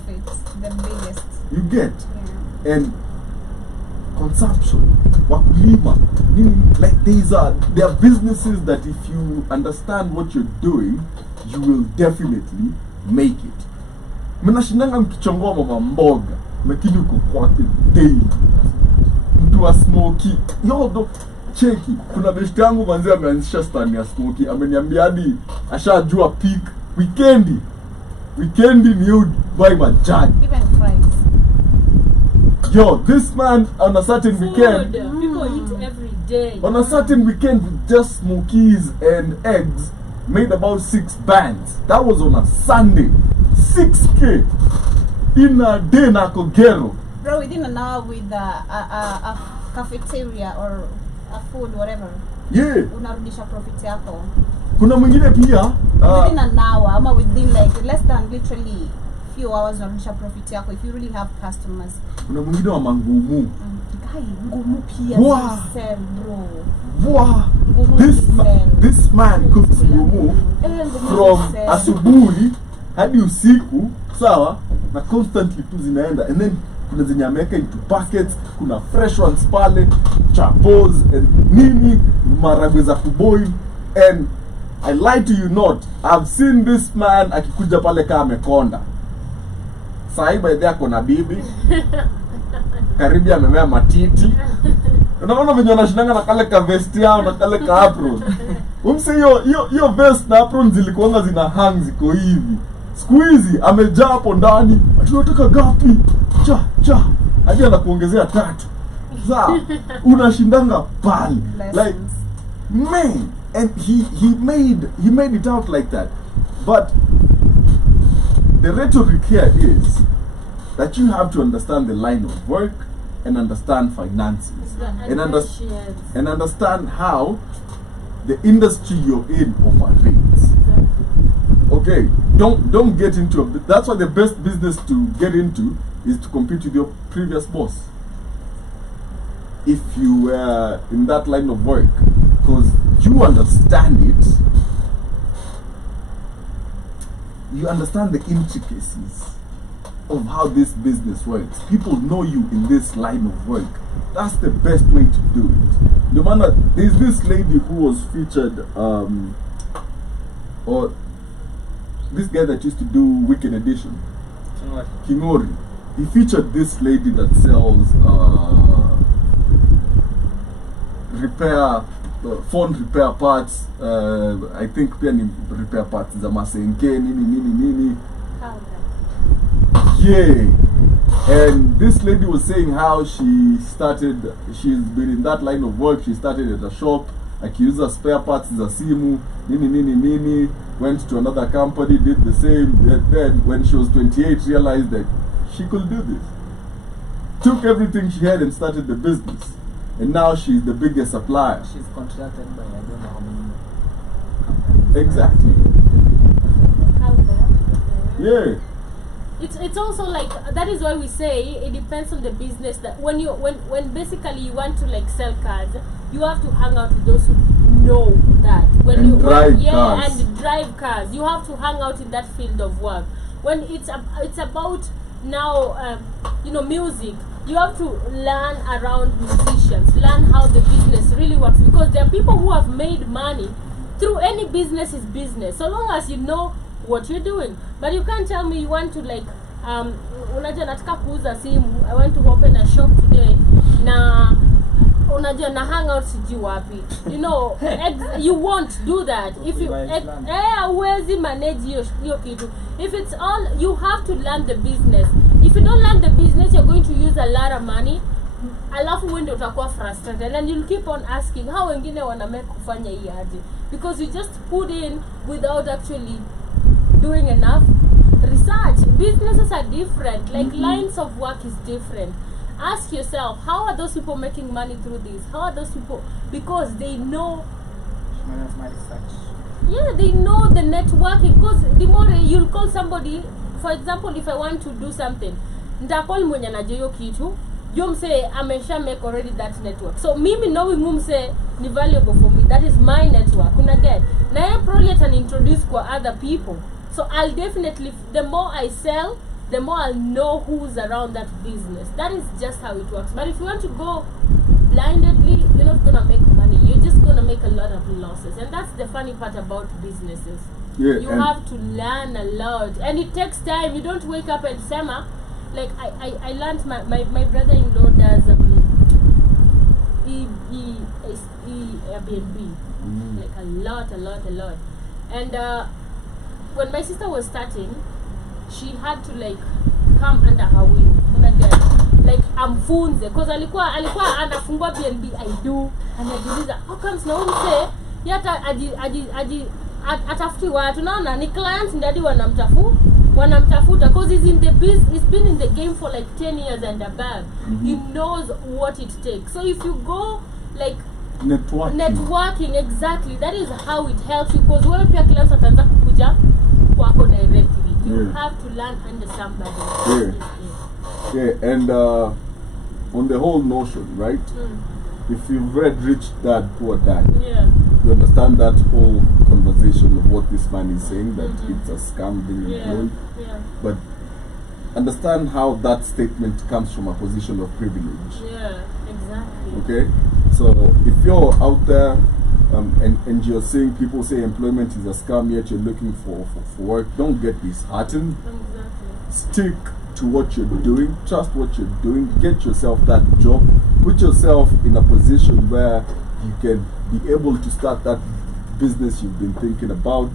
The biggest. You get? Yeah. And consumption. Wakulima. Like there are businesses that if you understand what you're doing, you will definitely make it. Mnashindanga mkichongoa mama mboga, lakini uko kwake daily. Mtu wa smoky. Yodo cheki. Kuna beshte yangu manzi ameanzisha stand ya smoky. Ameniambia hadi ashajua peak weekendi ni you buy my judge. Even fries. Yo, this man on a certain Food. weekend, People eat every day. on a certain weekend with just smokies and eggs, made about 6 bands. That was on a Sunday. 6K in a day na Kogero. Bro, within an hour with a cafeteria or a food, whatever. Yeah. Unarudisha profit yako. Kuna mwingine pia Within an hour, ama within like less than literally few hours unarudisha profit yako if you really have customers. kuna mwingine wa mangumu. Guy, ngumu pia Wow. sell, bro. Wow. Ngumu This man cooks ngumu from asubuhi hadi usiku, sawa, na constantly tu zinaenda, and then kuna zenye ameweka into packets, kuna fresh ones pale, chapos and nini, maragwe za kuboil. And I lie to you not, I've seen this man akikuja pale kama amekonda. Sahi by there kona bibi karibu amemea matiti. Unaona venye wanashindanga na kale ka vest yao na kale ka apron. Umse hiyo vest na apron zilikuanga zina hang ziko hivi. Siku hizi amejaa hapo ndani, tunataka gapi? Cha. Hadi anakuongezea 3. Sawa. Unashindanga pale. Like man, and he made it out like that. But the rhetoric here is that you have to understand the line of work and understand finances and understand how the industry you're in operates. Okay, don't get into that's why the best business to get into is to compete with your previous boss. If you were in that line of work, because you understand it, you understand the intricacies of how this business works. People know you in this line of work. That's the best way to do it. No matter, there's this lady who was featured, or this guy that used to do Weekend Edition, Kingori. He featured this lady that sells phone repair parts. I think pia ni repair parts za masenke nini. Yeah. And this lady was saying how she's been in that line of work. She started at a shop, akiuza spare parts za simu, nini, went to another company, did the same. Then when she was 28, realized that she could do this. Took everything she had and started the business. And now she's the biggest supplier. She's contracted by I don't know how many. Exactly. Yeah. It's also like, that is why we say it depends on the business. That when basically you want to like sell cars, you have to hang out with those who know that. And drive cars. You have to hang out in that field of work. When it's about now, music, you have to learn around musicians, learn how the business really works, because there are people who have made money through any business is business, so long as you know what you're doing. But you can't tell me you want to like unajua nataka kuuza simu, I want to open a shop today na unajua na hang out sijui wapi, you won't do that if you huwezi manage hiyo kitu. If it's all, you have to learn the business. If you don't learn the business, you're going to use a lot of money, alafu wende utakuwa frustrated and you'll keep on asking how wengine wanamake kufanya hii aje, because you just put in without actually doing enough research. Businesses are different, like lines of work is different. Ask yourself, how are those people making money through this? How are those people? Because they know. Yeah, they know the networking. Because the more you'll call somebody, for example, if I want to do something, nitacall mwenye anajua hiyo kitu. You say amesha make already that network. So mimi knowing whom say ni valuable for me. That is my network. Una get? Na yeye probably can introduce kwa other people. So I'll definitely, the more I sell, the more I'll know who's around that business. That is just how it works. But if you want to go blindedly, you're not gonna make money. You're just gonna make a lot of losses. And that's the funny part about businesses. Yeah, you have to learn a lot, and it takes time. You don't wake up and sema, like I learned my brother-in-law does Airbnb, like a lot. And when my sister was starting, she had to like come under her wing. like amfunze cause alikuwa anafungua BNB I do anajiuliza how comes na umse yata atafuti watu naona ni clients ndadi wanamtafuta cause he's been in the game for like 10 years and above. He knows what it takes. So if you go like networking exactly, that is how it helps you because wewe pia clients ataanza kukuja kwako directly. You have to learn under somebody. Yeah, and on the whole notion, right? If you've read Rich Dad Poor Dad, you understand that whole conversation of what this man is saying, that it's a scam being employed. But understand how that statement comes from a position of privilege. Yeah, exactly. Okay? So if you're out there and you're seeing people say employment is a scam, yet you're looking for work, don't get disheartened. Exactly. Stick to what you're doing, trust what you're doing, get yourself that job, put yourself in a position where you can be able to start that business you've been thinking about,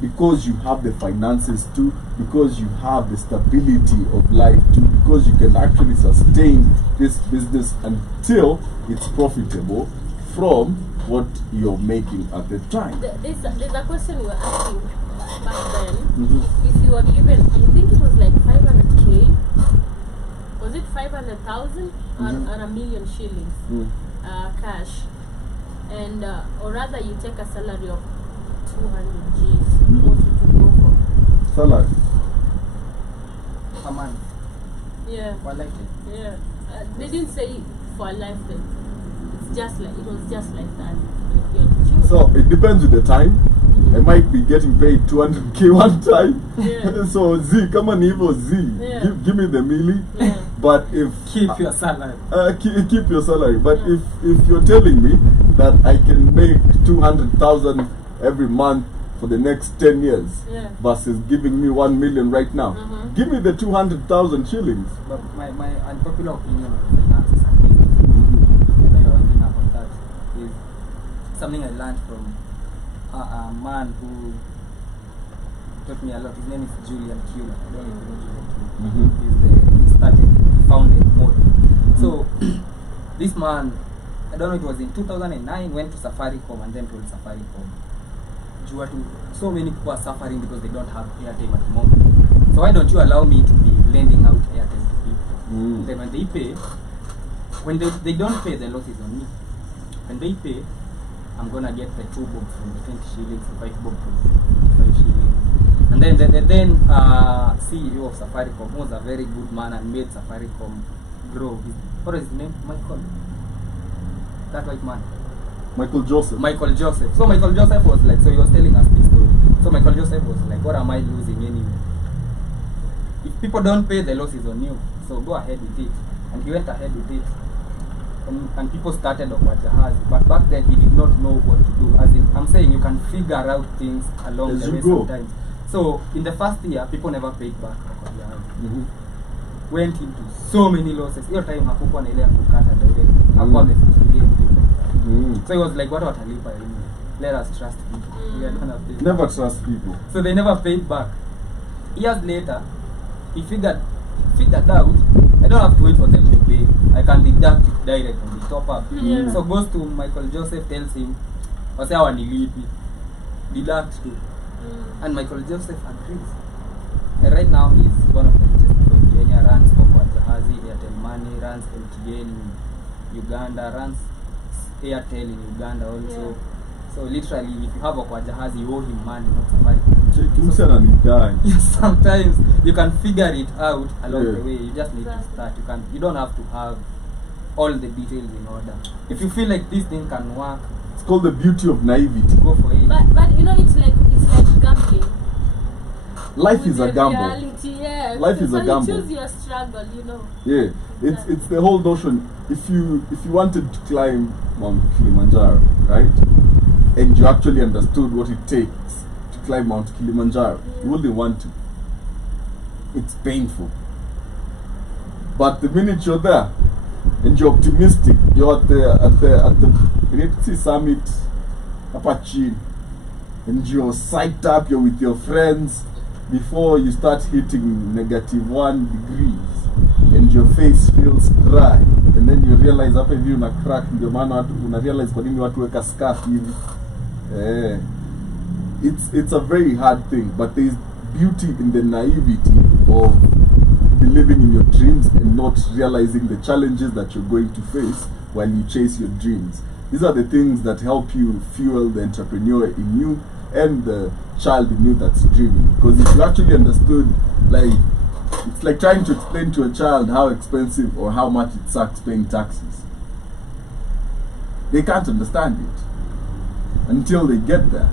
because you have the finances too, because you have the stability of life too, because you can actually sustain this business until it's profitable from what you're making at the time. There's a question you were asking back then. If you were given, I think it was like 500k, was it 500,000 or a million shillings cash, and or rather you take a salary of 200 Gs, what would you go for? Salary? Per month. Yeah. For a lifetime. Yeah. They didn't say for a lifetime. It was just like that. If you had to choose. So it depends with the time. I might be getting paid 200k one time. Yeah. So Z, come on, Evo Z, give me the milli. Yeah. But if Keep your salary. keep your salary. But if you're telling me that I can make 200,000 every month for the next 10 years versus giving me 1 million right now, give me the 200,000 shillings. But my unpopular opinion on finances and business, that you're ending up on that, is something I learned from a man who taught me a lot. His name is Julian Kuhn. I don't know if you know Julian Kuhn. He founded Mode. So this man, I don't know, it was in 2009, went to Safaricom and then told Safaricom, so many people are suffering because they don't have airtime at the moment. So why don't you allow me to be lending out airtime to people? Then when they pay, when they don't pay, the loss is on me. When they pay, I'm gonna get the 2 bob from the 20 shillings, the 5 bob from the 5 shillings. And then CEO of Safaricom, who was a very good man and made Safaricom grow. What is his name? Michael. That white man. Michael Joseph. So Michael Joseph was like, so he was telling us this story. So Michael Joseph was like, what am I losing anyway? If people don't pay, the loss is on you. So go ahead with it. And he went ahead with it. And people started off at Jahazi. But back then he did not know what to do. As in, I'm saying you can figure out things along the way sometimes. So in the first year, people never paid back Jahazi. Went into so many losses. Your time hakukuwa na ile ya kukata direct. Hakuwa amefikiria anything like that. So he was like, what watalipa anyway? Let us trust people. We are gonna pay. Never trust people. So they never paid back. Years later, he figured out, I don't have to wait for them to pay. I can deduct it direct on the top up. So goes to Michael Joseph, tells him, wase hawanilipi, deduct too. And Michael Joseph agrees. And right now he's one of the richest people in Kenya, runs Kokwa Jahazi, Airtel Money, runs MTN in Uganda, runs Airtel in Uganda also. So literally, if you have a Jahazi, you owe him money, not somebody. Yes, sometimes you can figure it out along the way. You just need to start. You don't have to have all the details in order. If you feel like this thing can work, it's called the beauty of naivety. Go for it. But you know, it's like gambling. Life is a gamble. Reality, Life is a gamble. You choose your struggle, you know. Yeah, it's the whole notion. If you wanted to climb Mount Kilimanjaro, right, and you actually understood what it takes to climb Mount Kilimanjaro, you wouldn't want to. It's painful. But the minute you're there and you're optimistic, you're at the summit, Apache, and you're psyched up, you're with your friends before you start hitting -1 degrees, and and your face feels dry, and then you realize after you una crack, ndio maana una realize kwa nini watu weka scarf hivi. It's a very hard thing, but there is beauty in the naivety of believing in your dreams and not realizing the challenges that you're going to face while you chase your dreams. These are the things that help you fuel the entrepreneur in you and the child in you that's dreaming. Because if you actually understood, like, it's like trying to explain to a child how expensive or how much it sucks paying taxes. They can't understand it until they get there.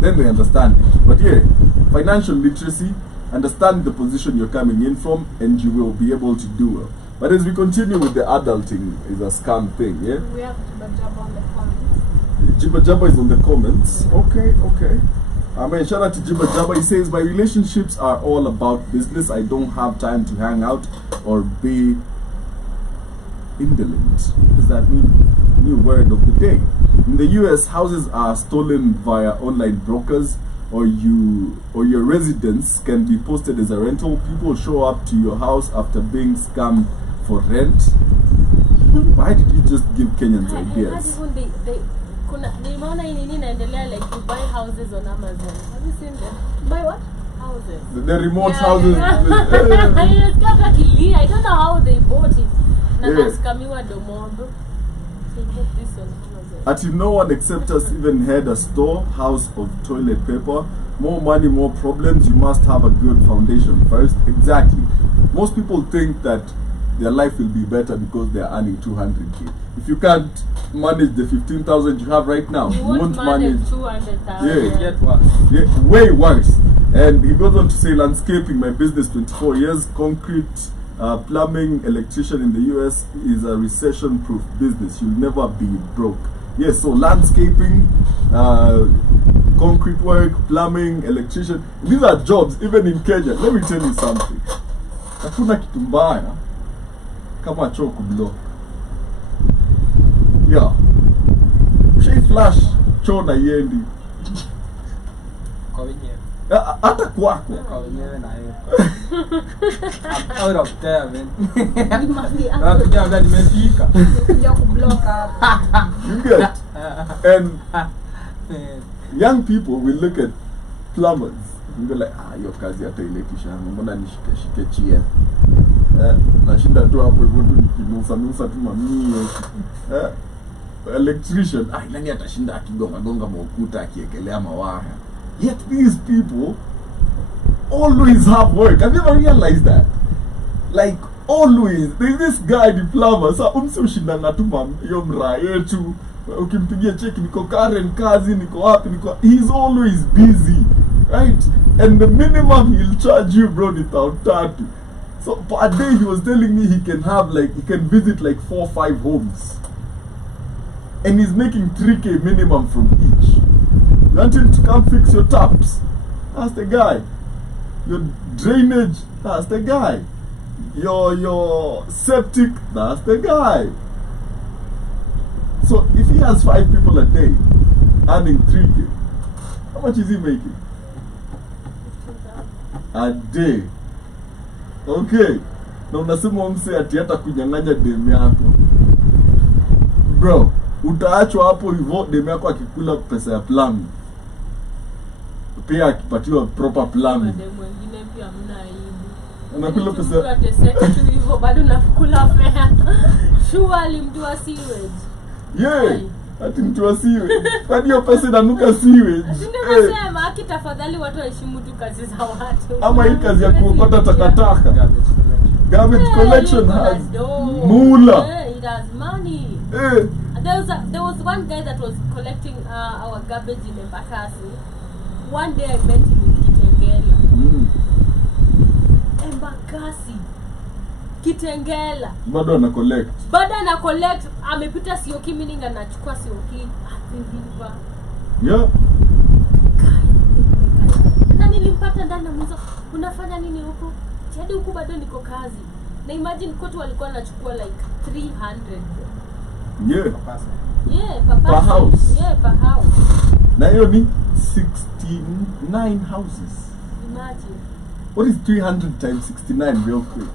Then they understand it. But yeah, financial literacy, understand the position you're coming in from, and you will be able to do well. But as we continue with the adulting is a scam thing, yeah? We have Jibba on the comments. Jibba Jabba is on the comments. Okay. I mean, shout out to Jibba Jabba. He says, my relationships are all about business. I don't have time to hang out or be indolent. What does that mean? New word of the day. In the US, houses are stolen via online brokers, or your residence can be posted as a rental. People show up to your house after being scammed for rent. Why did you just give Kenyans ideas? Nimeona hii nini inaendelea, like to buy houses on Amazon. Have you seen them? Buy what? Houses. The remote houses. I don't know how they bought it. Na naskamiwa domob. So bought this on Amazon. Actually, no one except us even had a storehouse of toilet paper. More money, more problems. You must have a good foundation first. Exactly. Most people think that their life will be better because they are earning 200k. If you can't manage the 15,000 you have right now, you won't manage 200,000. Yeah, Get worse. Yeah, way worse. And he goes on to say, landscaping, my business, 24 years, concrete, plumbing, electrician in the US is a recession-proof business. You'll never be broke. Yes, so landscaping, concrete work, plumbing, electrician, these are jobs even in Kenya. Let me tell you something. Hakuna kitu mbaya kama choo kublock. Yeah. Shei flash choo na yendi. Kwa wenyewe. Hata kwako. Kwa wenyewe na yeye. Out of there, man. Nimefika. Kuja kublock hapa. You get? And young people will look at plumbers and be like, hiyo kazi hata ile kisha mbona nishike chia. Nashinda tu hapo hivyo tu nikinusa tu mamie. Electrician, nani atashinda akigonga maukuta akiekelea mawaya. Yet these people always have work. Have you ever realized that? Like, always. There's this guy, the plumber. Sa ushindanga tu hiyo mraa yetu. Ukimpigia cheki niko Karen kazi, niko wapi, he's always busy. Right? And the minimum he'll charge you, bro, ni 3,000. So per day he was telling me he can visit like 4 or 5 homes. And he's making 3k minimum from each. You want him to come fix your taps? That's the guy. Your drainage? That's the guy. Your septic? That's the guy. So if he has 5 people a day earning 3k, how much is he making? A day. Okay. Na unasema mse ati hata kunyang'anya demu yako. Bro, utaachwa hapo hivyo demu yako akikula pesa ya plumbing. Pia akipatiwa proper plumbing. Demu wengine pia mna aibu. Unakula pesa Ateseka tu hivyo bado nakula fare. Surely mtu wa sewage. Yeah. Ati mtu wa sewage. Kwani hiyo pesa inanuka sewage. Ndio nasema akitafadhali watu waheshimu tu kazi za watu. Ama hii kazi ya kuokota takataka. Garbage collection has mula. Yeah, it has money. There was one guy that was collecting our garbage in Embakasi. One day I met him in Kitengela. Embakasi. Kitengela. Bado ana collect. Amepita Sioki, meaning anachukua Sioki. Atiliva. Yeah. Na nilimpata ndani na mwizo, unafanya nini huko? Hadi huko bado niko kazi. Na imagine kwetu walikuwa wanachukua like 300. Yeah. Per house. Yeah, per house. Na hiyo ni 69 houses. Imagine. What is 300 times 69 real quick?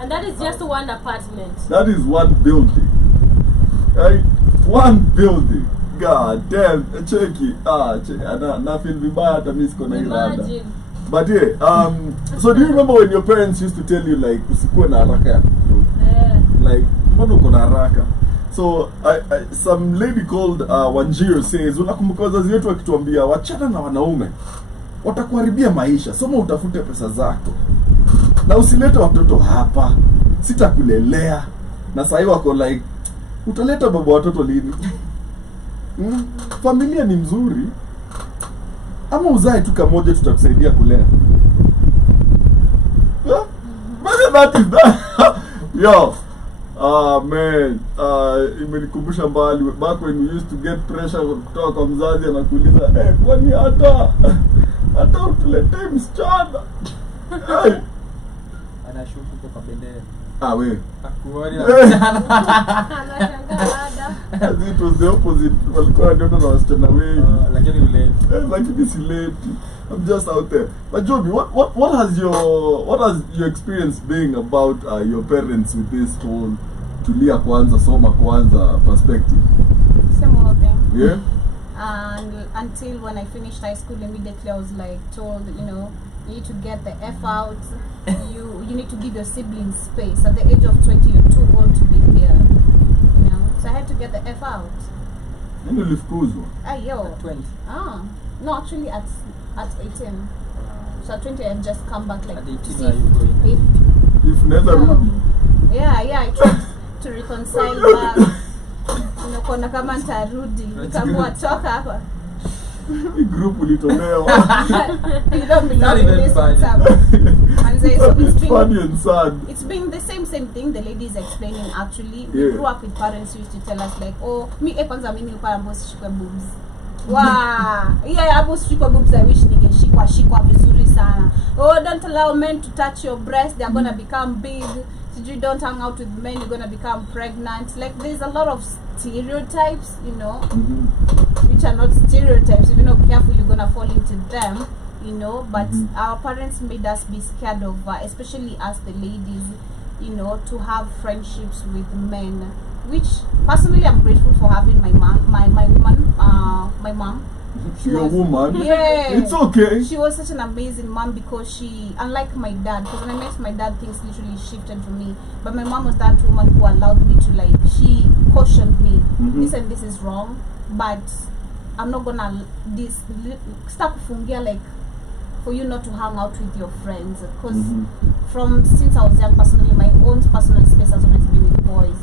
And that is just one apartment. That is one building. Right? One building. God damn, cheki. Na feel vibaya hata mimi siko na irada. Imagine. But yeah, so do you remember when your parents used to tell you like usikuwe na haraka ya kugrow? Like mbona uko na haraka? So some lady called Wanjiro says, unakumbuka wazazi wetu wakituambia wachana na wanaume watakuharibia maisha, soma utafute pesa zako na usilete watoto hapa, sitakulelea. Na sasa wako like utaleta baba watoto lini? Familia ni mzuri, ama uzae tu kamoja tutakusaidia kulea. That is that. Yo, man, imenikumbusha mbali back when we used to get pressure kutoka kwa mzazi anakuuliza kwani hata utuletee msichana. Anashuku kwa bendera. Wewe Akuoni msichana. as it was the opposite. Walikuwa ndio na wasichana wengi. Lakini ule. Lakini si late. I'm just out there. But Joby, what has your experience being about your parents with this whole tulia kwanza soma kwanza perspective? Same old thing. Yeah. And until when I finished high school, immediately I was like told, you need to get the F out. You need to give your siblings space. At the age of 20, you're too old to be here. So I had to get the F out. And you ulifukuzwa? Yo. 20. No, actually at 18. So at 20 I had just come back like At 18 to see are you going? If never rudi. Yeah, I tried to reconcile back. Kuna kama nitarudi, nikamua toka hapa. Hii group ulitolewa. You don't belong in this WhatsApp. And It's funny and sad. It's been the same thing the lady is explaining actually. Yeah. We grew up with parents who used to tell us like, kwanza mimi nilikuwa ambapo sishikwe boobs. Yeah, hapo sishikwe boobs, I wish shikwa vizuri sana. Don't allow men to touch your breast, they're gonna become big. You don't hang out with men, you're gonna become pregnant. Like there's a lot of stereotypes, which are not stereotypes. If you're not careful, you're gonna fall into them, But our parents made us be scared of, especially us the ladies, to have friendships with men. Which personally, I'm grateful for having my mom, my mom. Your woman? Yeah. It's okay. She was such an amazing mom because she, unlike my dad, because when I met my dad, things literally shifted for me. But my mom was that woman who allowed me to she cautioned me, this and this is wrong, but I'm not gonna start kufungia for you not to hang out with your friends. Because since I was young, personally, my own personal space has always been with boys.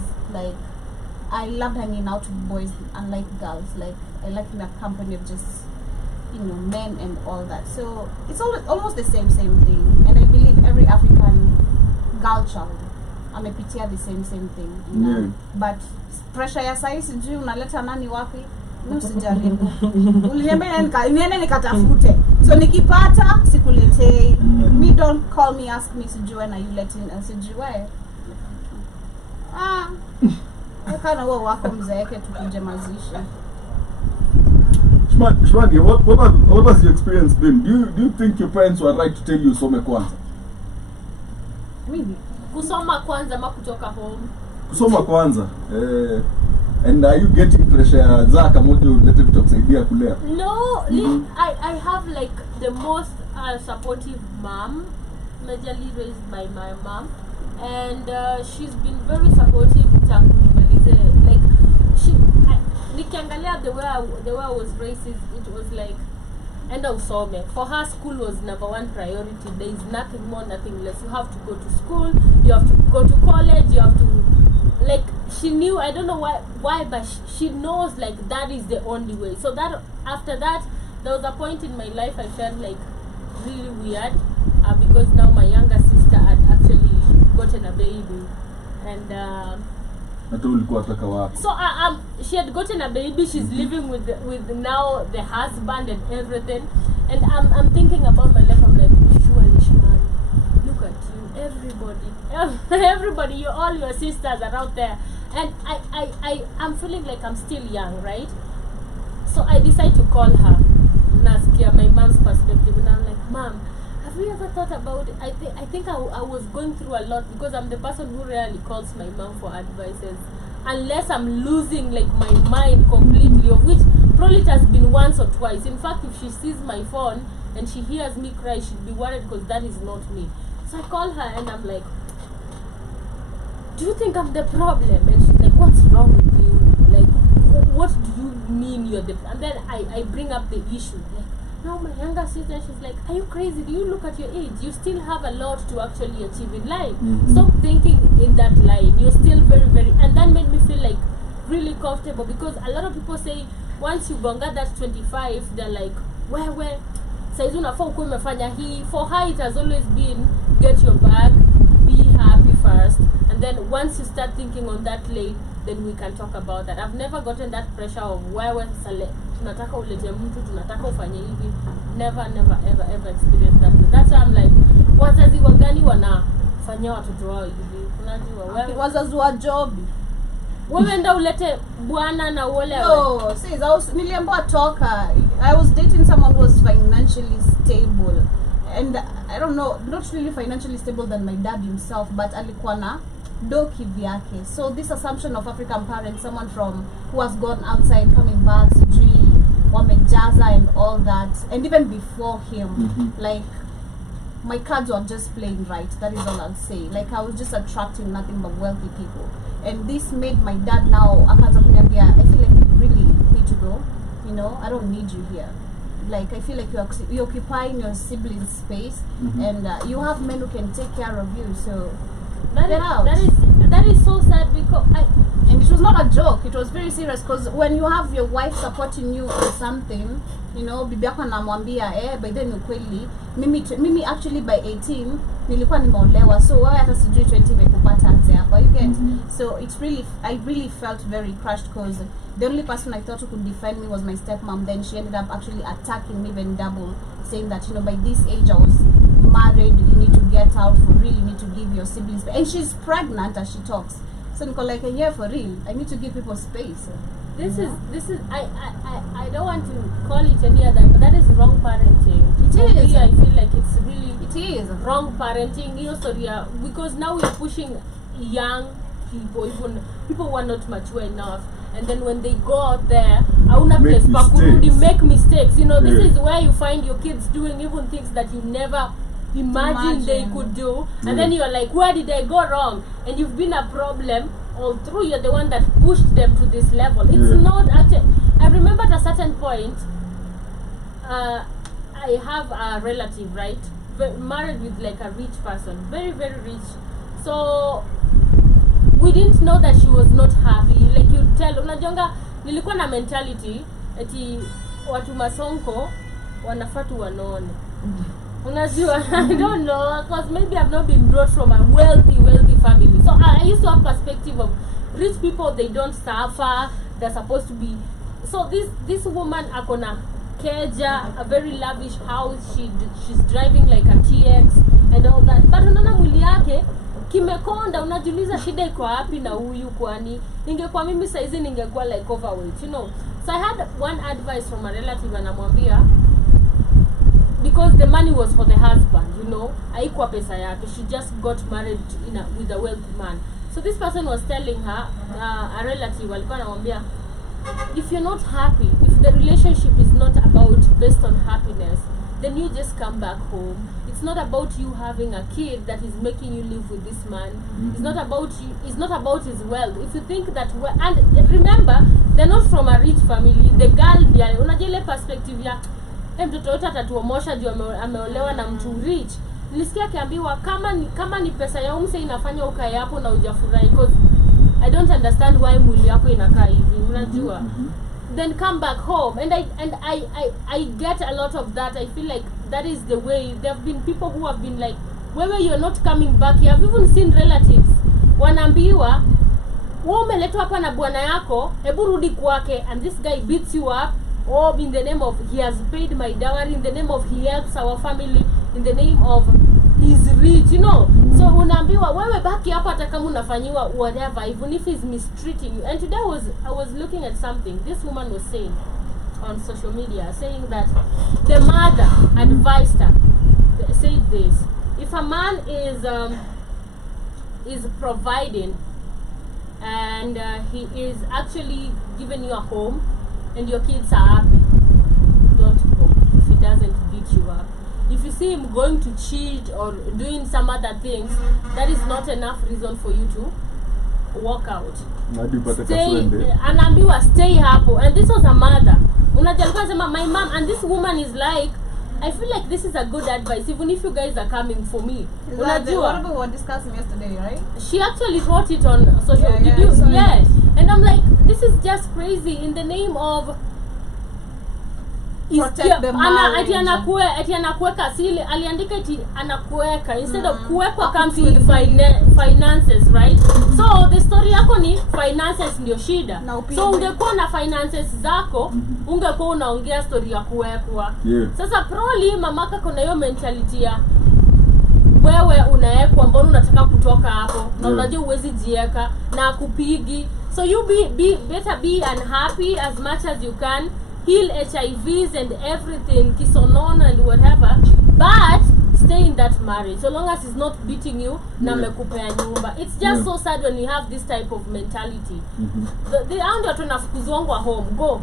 I loved hanging out with boys, unlike girls. I like in a company of just, men and all that. So it's almost the same thing. And I believe every African girl child amepitia the same thing. Yeah. But pressure ya sahi sijui unaleta nani wapi? Mimi usijaribu. Uliniambia niende nikatafute. So nikipata sikuletei. Me don't call me, ask me sijui when are you letting and sijui wewe. Kana wao wako mzeeke tukuje mazishi. Shmadi, what has your experience been? Do you think your parents were right to tell you some kwanza? Mimi kusoma kwanza ama kutoka home? Kusoma kwanza. And are you getting pressure za kamoja ulete kukusaidia kulea? No, I have the most supportive mom, majorly raised by my mom, and she's been very supportive tangu nimalize nikiangalia the way I was raised, it was enda usome. For her, school was number one priority. There is nothing more, nothing less. You have to go to school, you have to go to college, you have to she knew, I don't know why, but she knows that is the only way. So that after that, there was a point in my life I felt really weird because now my younger sister had actually gotten a baby, and so she had gotten a baby. She's living with now the husband and everything, and I'm thinking about my life. I'm like, surely, Shaman, look at you, everybody, you, all your sisters are out there, and I'm feeling like I'm still young, right? So I decide to call her and ask her my mom's perspective, and I'm like, Mom, have have you ever thought about it? I think I was going through a lot because I'm the person who rarely calls my mom for advices unless I'm losing like my mind completely, of which probably it has been once or twice. In fact, if she sees my phone and she hears me cry, she'd be worried because that is not me. So I call her and I'm like, do you think I'm the problem? And she's like, what's wrong with you? Like, what do you mean you're the... And then I bring up the issue. Like, now my younger sister, she's like, are you crazy? Do you look at your age? You still have a lot to actually achieve in life. Stop thinking in that line. You're still very, very... And that made me feel like really comfortable because a lot of people say, once you gonga that 25, they're like, where? Saizi unafaa ukuwe umefanya hii. For her, it has always been, get your bag, be happy first. And then once you start thinking on that lane, then we can talk about that. I've never gotten that pressure of tunataka ulete mtu, tunataka ufanye hivi. Never, ever experienced that. That's why I'm like, wazazi wagani wanafanya watoto wao hivi? Unajua, wewe wazazi wa job. Wewe ndio ulete bwana na uolewe. No, see, niliambiwa toka. I was dating someone who was financially stable. And I don't know, not really financially stable than my dad himself, but alikuwa na doki vyake. So this assumption of African parents, someone who has gone outside, coming back, sijui, wamejaza and all that, and even before him, like, my cards were just playing right. That is all I'll say. Like, I was just attracting nothing but wealthy people. And this made my dad now, I feel like you really need to go. You know, I don't need you here. Like, I feel like you're occupying your siblings' space, and you have men who can take care of you. So get out. That is so sad because and it was not a joke. It was very serious because when you have your wife supporting you on something, you know, bibi yako anamwambia by then ukweli mimi actually by 18 nilikuwa nimeolewa, so wewe hata sijui 20 imekupata anze hapa, you get. So it's really, I really felt very crushed because the only person I thought who could defend me was my stepmom. Then she ended up actually attacking me even double, saying that, you know, by this age I was married, you need to get out for real, you need to give your siblings, and she's pregnant as she talks. So Nicole, like, yeah, for real, I need to give people space. This is I don't want to call it any other, but that is wrong parenting. It is. I feel like it's really, it is wrong parenting, you know. So yeah, because now we're pushing young people, even people who are not mature enough, and then when they go out there, make mistakes. You know, this is where you find your kids doing even things that you never imagine they could do, and then you're like, where did I go wrong? And you've been a problem all through. You're the one that pushed them to this level. It's not actually. I remember at a certain point, I have a relative, right, married with like a rich person, very, very rich. So we didn't know that she was not happy. Like, you tell, unajonga, nilikuwa na mentality eti watu masonko wanafaa tu wanaone. Unajua, I don't know, because maybe I've not been brought from a wealthy family. So I used to have perspective of rich people, they don't suffer, they're supposed to be. So this woman akona keja, a very lavish house, she's driving like a TX and all that. But unaona mwili yake kimekonda, unajiuliza shida iko wapi na huyu, kwani ningekuwa mimi saizi ningekuwa like overweight, you know. So I had one advice from a relative, anamwambia, because the money was for the husband, you know, haikuwa pesa yake, she just got married with a wealthy man. So this person was telling her, a relative, alikuwa anamwambia, if you're not happy, if the relationship is not based on happiness, then you just come back home. It's not about you having a kid that is making you live with this man. It's not about you. It's not about his wealth. If you think that, and remember, they're not from a rich family. The girl, unajua ile perspective ya mtoto wote atatuomosha juu ameolewa na mtu rich. Nilisikia akiambiwa kama ni pesa ya umse inafanya ukae hapo na hujafurahi, because I don't understand why mwili yako inakaa hivi, unajua. Then come back home, and I get a lot of that. I feel like that is the way. There have been people who have been like, where you're not coming back. You have even seen relatives wanaambiwa, wewe umeletwa hapa na bwana yako, hebu rudi kwake, and this guy beats you up, or in the name of he has paid my dowry, in the name of he helps our family, in the name of he's rich, you know. So unaambiwa wewe baki hapa hata kama unafanyiwa whatever, even if he's mistreating you. And today I was looking at something this woman was saying on social media, saying that the mother advised her, said this: if a man is providing and he is actually giving you a home and your kids are happy, don't go. If he doesn't beat you up, if you see him going to cheat or doing some other things, that is not enough reason for you to walk out. Anaambiwa stay hapo. And this was a mother. Unajua my mom, and this woman is like, I feel like this is a good advice, even if you guys are coming for me. What we were discussing yesterday, right? She actually wrote it on social media. Yes. And I'm like, this is just crazy. In the name of protect the marriage. Ati anakuweka sili, aliandika ati anakuweka instead of kuwekwa comes with finances, right? So the story yako ni finances ndio shida. So ungekuwa na finances zako, ungekuwa unaongea story ya kuwekwa. Sasa probably mamaka kuna hiyo mentality ya wewe unaekwa, mbona unataka kutoka hapo na unajua uwezi jieka na kupigi. So you better be unhappy as much as you can. Heal HIVs and everything, kisonono and whatever, but stay in that marriage so long as he's not beating you na mekupea nyumba. It's just so sad when you have this type of mentality. The under tunafukuzwa home, go.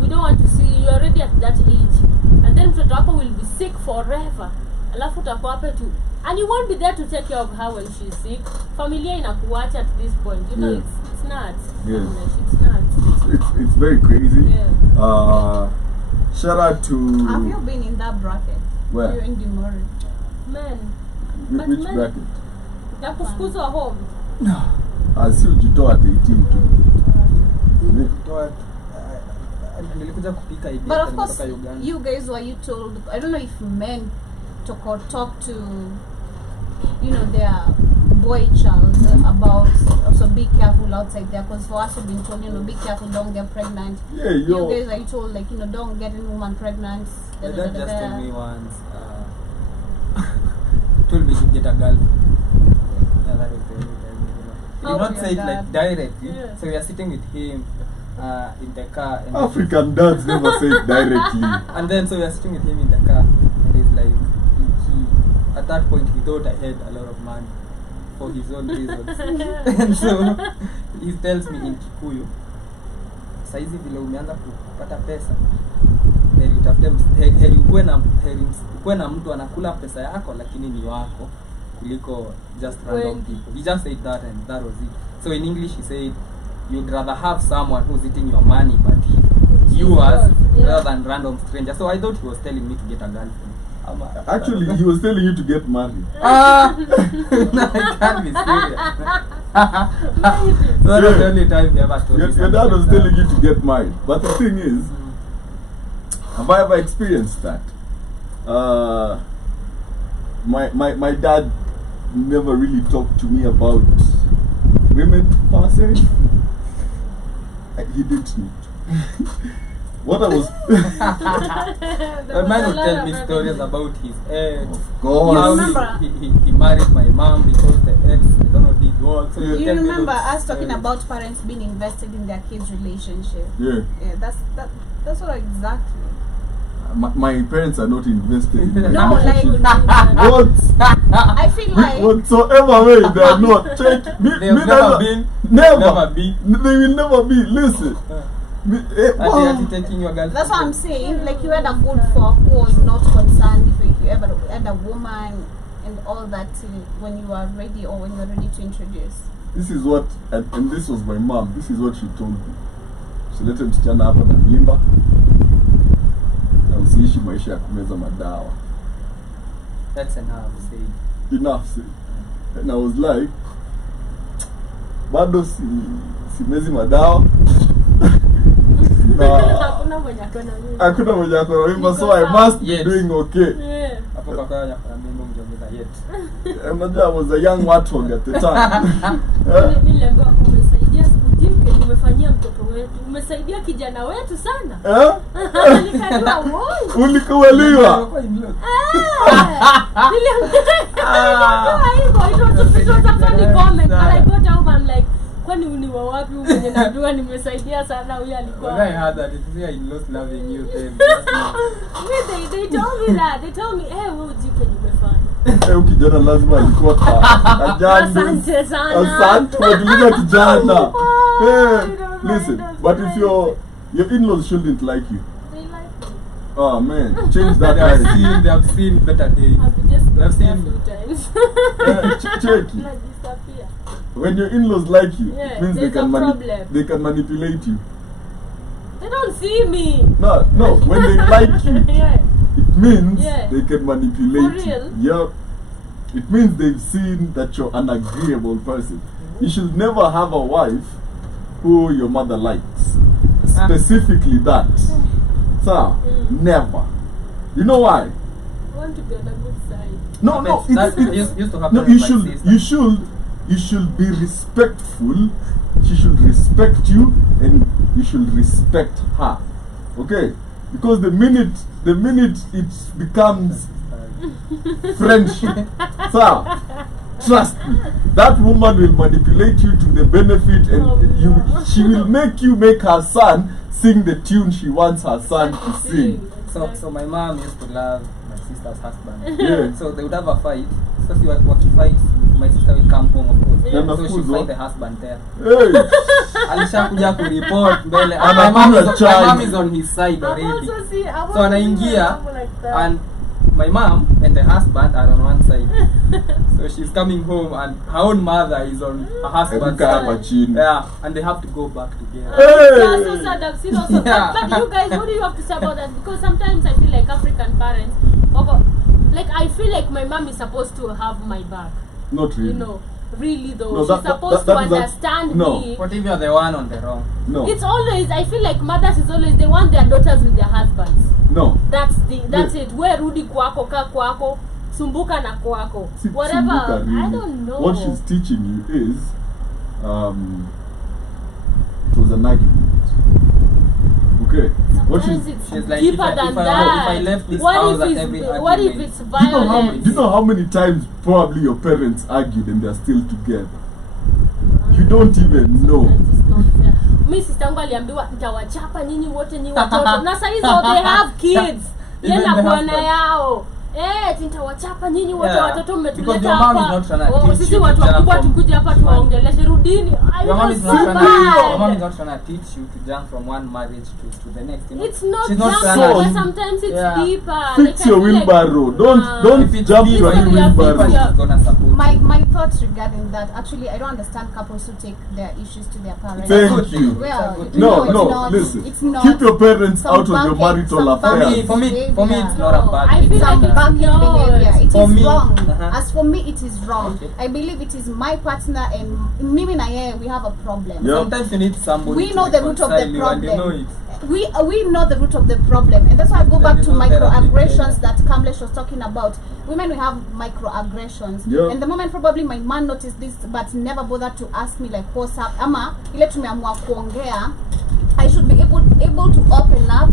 We don't want to see you already at that age, and then mtoto wako will be sick forever. Alafu utakuwa hapo tu, and you won't be there to take care of her when she's sick. Familia inakuacha at this point, you know. It's nuts. It's nuts. It's very crazy. Shout out to. Have you been in that bracket? Where? You're in the marriage. Men. Which bracket? Ya kufukuzwa home. No. Asi ujitoa at 18 tu. But of course, you guys were told, I don't know if men talk to, you know, their boy child about also be careful outside there, because for us we've been told, you know, be careful, don't get pregnant. You guys are told, like, you know, don't get any woman pregnant. That just told me once, told me to get a girl. Yeah, that was very, he did not say it like directly. So we are sitting with him in the car. And African dads never say it directly. And then so we are sitting with him in the car, and he's like, at that point he thought I had a lot of money for his own reasons. And so he tells me in Kikuyu, saizi vile umeanza kupata pesa, heri utafute heri ukuwe na mtu anakula pesa yako lakini ni wako kuliko just random people. He just said that, and that was it. So in English he said, you'd rather have someone who's eating your money but yours rather than random stranger. So I thought he was telling me to get a girlfriend. Actually, he was telling you to get married. No, I can't be serious. So that's the only time he ever told me. Your dad was telling you to get married. But the thing is, have I ever experienced that? My dad never really talked to me about women per se. He didn't. What I was a man would tell me stories about his ex. Of course. He married my mom because the ex, they don't know, did work. So you remember us talking about parents being invested in their kids' relationship? Yeah, that's what exactly. My parents are not invested in my relationship. What? I feel like whatsoever way they are not. They've never been. Never be. They will never be. Listen. Taking your girlfriend. That's what I'm saying. Like, you had a good folk who was not concerned if you ever had a woman and all that when you are ready or when you're ready to introduce. This is what, and this was my mom. This is what she told me. She let msichana hapa na mimba na usiishi maisha ya kumeza madawa. That's enough said. Enough said. And I was like, bado simezi madawa. Hakuna mwenye akona mimba, so I must be doing okay. Hapo kwa kwa mimba mjongeza yet. Unajua, I was a young warthog at the time. Niliambiwa umesaidia sikujike, umefanyia mtoto wetu, umesaidia kijana wetu sana. Nikajua woi. Ulikubaliwa. It was a funny comment, but I got out and like, kwani uniwa wapi mwenye najua nimesaidia sana huyu alikuwa. When I heard that, I lost loving you then. They told me that. They told me, hey, wewe ujike Kijana lazima alikuwa kajani. Asante sana. Asante umetuliza kijana. Hey, don't know, listen, that's but nice. if your in-laws shouldn't like you. They like me. Oh man, change that They have attitude. they have seen better days. I've just I've got there a seen- few times. Check it. Not disappear. When your in-laws like you, Yeah, it means they there's can a problem. they can manipulate you. They don't see me. No, when they like you, Yeah. it means Yeah. they can manipulate For real? you. Yep. It means they've seen that you're an agreeable person. You should never have a wife who your mother likes. Specifically that. Sir, never. You know why? I want to be on the good side. No, That used to happen no, with my sister. you should be respectful. She should respect you and you should respect her. Okay? Because the minute it becomes friendship, sir, trust me, that woman will manipulate you to the benefit and she will make her son sing the tune she wants her son to sing. So my mom used to love my sister's husband. Yeah. So they would have a fight. So she would fight. My sister will come home, of course. Yeah. So she fight the husband there. Hey! Alishakuja kureport mbele. Anakunywa My chai. mom is on his side I've already. also seen. I've So also seen anaingia someone like that. and my mom and the husband are on one side. So she's coming home and her own mother is on her husband's Ebuka hapa side. chini. Yeah, and they have to go back together. Yeah, so sad. I've seen also. Yeah. But you guys, what do you have to say about that? Because sometimes I feel like African parents, like I feel like my mom is supposed to have my back. Not really. You know, really though, No, she's that- supposed that to is that- understand no. me. What if you're the one on the wrong? No. It's always, I feel like mothers is always they want their daughters with their husbands. No. That's Yeah. it. Where rudi kwako ka kwako, sumbuka na kwako. Si- Whatever. Sumbuka, really. I don't know. What she's teaching you is, it was an argument. Okay. What Sometimes she's, it's She's like, deeper if I- than if I- that. if I left this what house if at it's every what if argument? it's do you know violence? how many times probably your parents argued and they're still together? You don't even know. That is not fair. Mi sister yangu aliambiwa nitawachapa nyinyi wote nyinyi watoto. Na saa hizo they have kids. Even Yeye na the bwana husband. yao. Nitawachapa nyinyi wote Yeah. watoto Because mmetuleta your mom is hapa. not trying to teach Sisi you watu to jump wakubwa from tukuje hapa one. tuwaongeleshe rudini. Your mom is So not trying bad. your mom is not trying to teach you to jump from one marriage to the next. You know? It's not She's not just trying that, to- but sometimes it's Yeah. deeper. Fix I your feel like- wheelbarrow. Don't If it's jump deep, to any then you have to wheelbarrow. fix your- She's gonna support. My thoughts regarding that, actually, I don't understand couples who take their issues to their parents. Thank you. Well, It's a good No, it's no, not. listen. It's not. Keep your parents Some out of your banking- marital some affairs. For me, it's not a bad I thing. feel Some like it's banking not. behavior. It For is me, wrong. uh-huh. As for me, it is wrong. Okay. I believe it is my partner and Mimi na yeye, we have a problem. Yeah. Sometimes you need somebody We to know the root of the reconcile you and you know problem. it. We know the root of the problem, and that's why I go Then back you to know therapy, microaggressions yeah. that Kamlesh was talking about. Women, we have microaggressions, Yeah. and the moment probably my man noticed this, but never bothered to ask me like what's up. Ama ile tumeamua kuongea, I should be able to open up,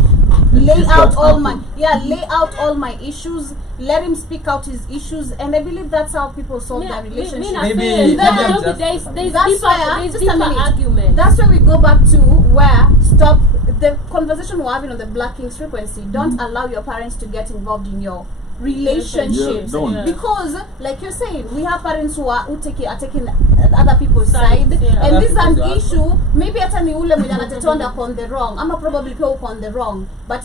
lay fix out that all up. lay out all my issues, let him speak out his issues, and I believe that's how people solve their relationship. Maybe there's That's why, just a deeper minute. argument. That's where we go back to where stop the conversation we're having on the Black Kings frequency. Don't allow your parents to get involved in your relationships. Yeah, don't. Yeah. Because, like you're saying, we have parents who are taking other people's side, yeah. and Other this is an people's issue. Maybe hata ni ule mwenye anatetonda upon the wrong. I'ma probably pay upon the wrong, but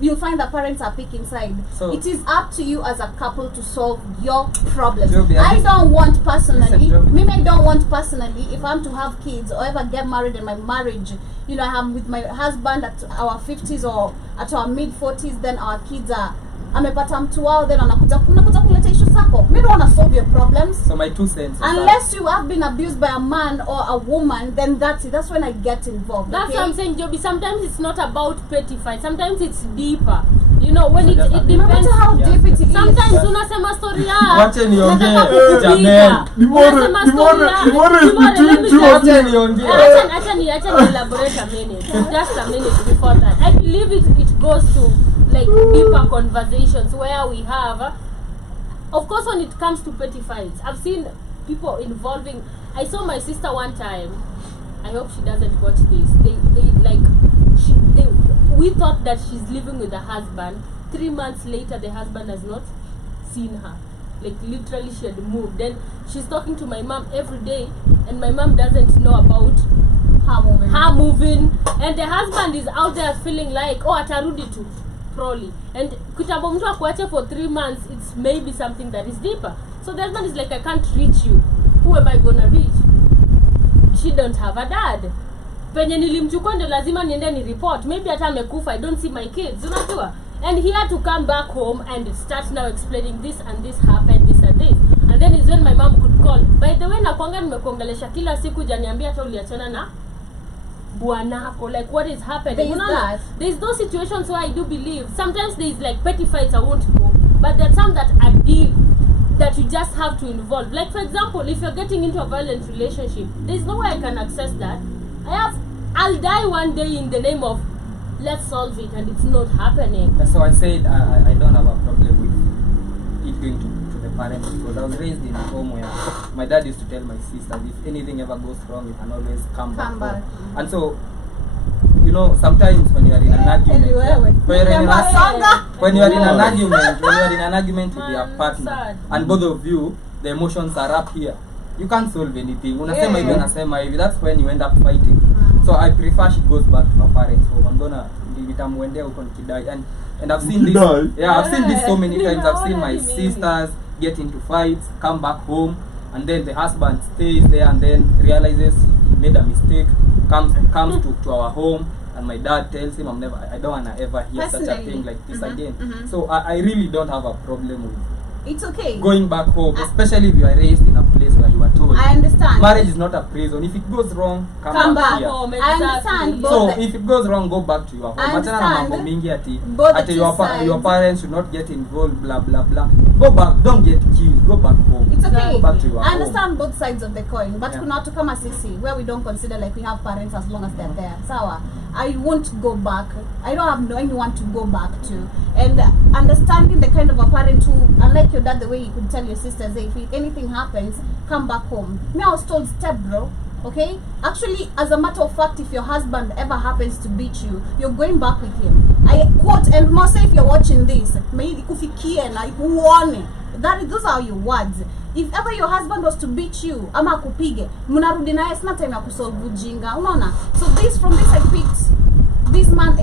you'll find the parents are picking side. So- it is up to you as a couple to solve your problems. Joby, I don't want personally, Listen, Joby. maybe I don't want personally, if I'm to have kids or ever get married in my marriage, you know, I'm with my husband at our 50s or at our mid 40s, then our kids are amepata mtu wao, then unakuja kuleta issue zako. Me don't want to solve your problems. So my 2 cents. is that Unless you have been abused by a man or a woman, then that's it. That's when I get involved. That's okay? what I'm saying, Joby. Sometimes it's not about petty fight. Sometimes it's deeper. You know, when it just it a- No depends. matter how Yeah. deep it is. Sometimes unasema story ya Wache niongee, nataka jamani. kukupiga. Dimore Unasema story ya- is Dimore, let between me two just- of you. Wache niongee. Acha ni elaborate a minute. Just a minute before that. I believe it goes to like deeper conversations where we have of course when it comes to petty fights. I've seen people involving. I saw my sister one time. I hope she doesn't watch this. We thought that she's living with the husband. 3 months later the husband has not seen her. like literally she had moved. Then she's talking to my mom every day, and my mom doesn't know about her moving. And the husband is out there feeling like, oh, atarudi tu probably. And kitambo mtu akuache for 3 months, it's maybe something that is deeper. So the husband is like, I can't reach you. Who am I gonna reach? She don't have a dad. Penye nilimchukua ndio lazima niende ni report. Maybe hata amekufa, I don't see my kids. Unajua? And he had to come back home and start now explaining this and this happened, this and this. And then is when my mom could call. By the way, nakwanga nimekuongelesha kila siku janiambia hata uliachana na bwanako. Like, what is happening? There's those situations where I do believe sometimes there's like petty fights I won't go, but there's some that are deep that you just have to involve. Like, for example, if you're getting into a violent relationship, there's no way I can access that. I'll die one day in the name of let's solve it, and it's not happening. So I said I don't have a problem with it going to the parents, because I was raised in a home where my dad used to tell my sisters, if anything ever goes wrong, you can always come back home. And so, you know, sometimes when you are in an argument, when you are in an argument with your partner, and both of you, the emotions are up here, you can't solve anything. Unasema hivi, unasema hivi, that's when you end up fighting. So I prefer she goes back to her parents' home. I'm gonna nitamuendea huko nikidai. And I've seen this. Yeah, I've seen this so many times. I've seen my sisters get into fights, come back home, and then the husband stays there and then realizes he made a mistake, comes to our home, and my dad tells him, I don't wanna ever hear such a thing like this again. So I really don't have a problem with it's okay going back home, especially if you are raised in a place where you are told. I understand. Marriage is not a prison. If it goes wrong, come back here. Home. I understand. So if it goes wrong, go back to your home. I understand. Your parents should not get involved, blah blah blah. Go back, don't get killed. Go back home. It's okay. Go back to your I understand home. both sides of the coin, but kuna watu kama sisi where we don't consider like we have parents as long as they're there. Sawa. I won't go back. I don't have anyone to go back to. And understanding the kind of a parent who, unlike your dad, the way you could tell your sisters, hey, if anything happens, come back home. Me, I was told, step bro. Okay? Actually, as a matter of fact, if your husband ever happens to beat you, you're going back with him. I quote, and most if you're watching this, those are your words. If ever your husband was to beat you, ama kupige, mnarudi naye sina time ya kusolve ujinga. Unaona? So from this I picked this man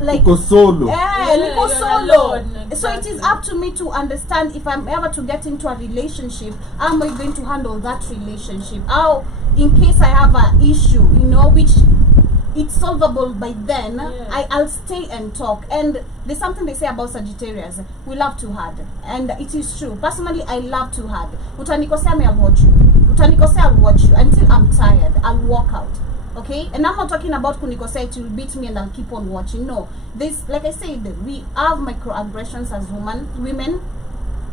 like Niko solo. Niko solo. Exactly. So it is up to me to understand if I'm ever to get into a relationship, how am I going to handle that relationship? How, in case I have an issue, you know, which it's solvable by then, I'll stay and talk. And there's something they say about Sagittarius, we love too hard, and it is true. Personally, I love too hard. Utanikosea me, I'll watch you. Utanikosea, I'll watch you until I'm tired. I'll walk out. Okay? And I'm not talking about kunikosea, it will beat me and I'll keep on watching. No, this, like I said, we have microaggressions as women.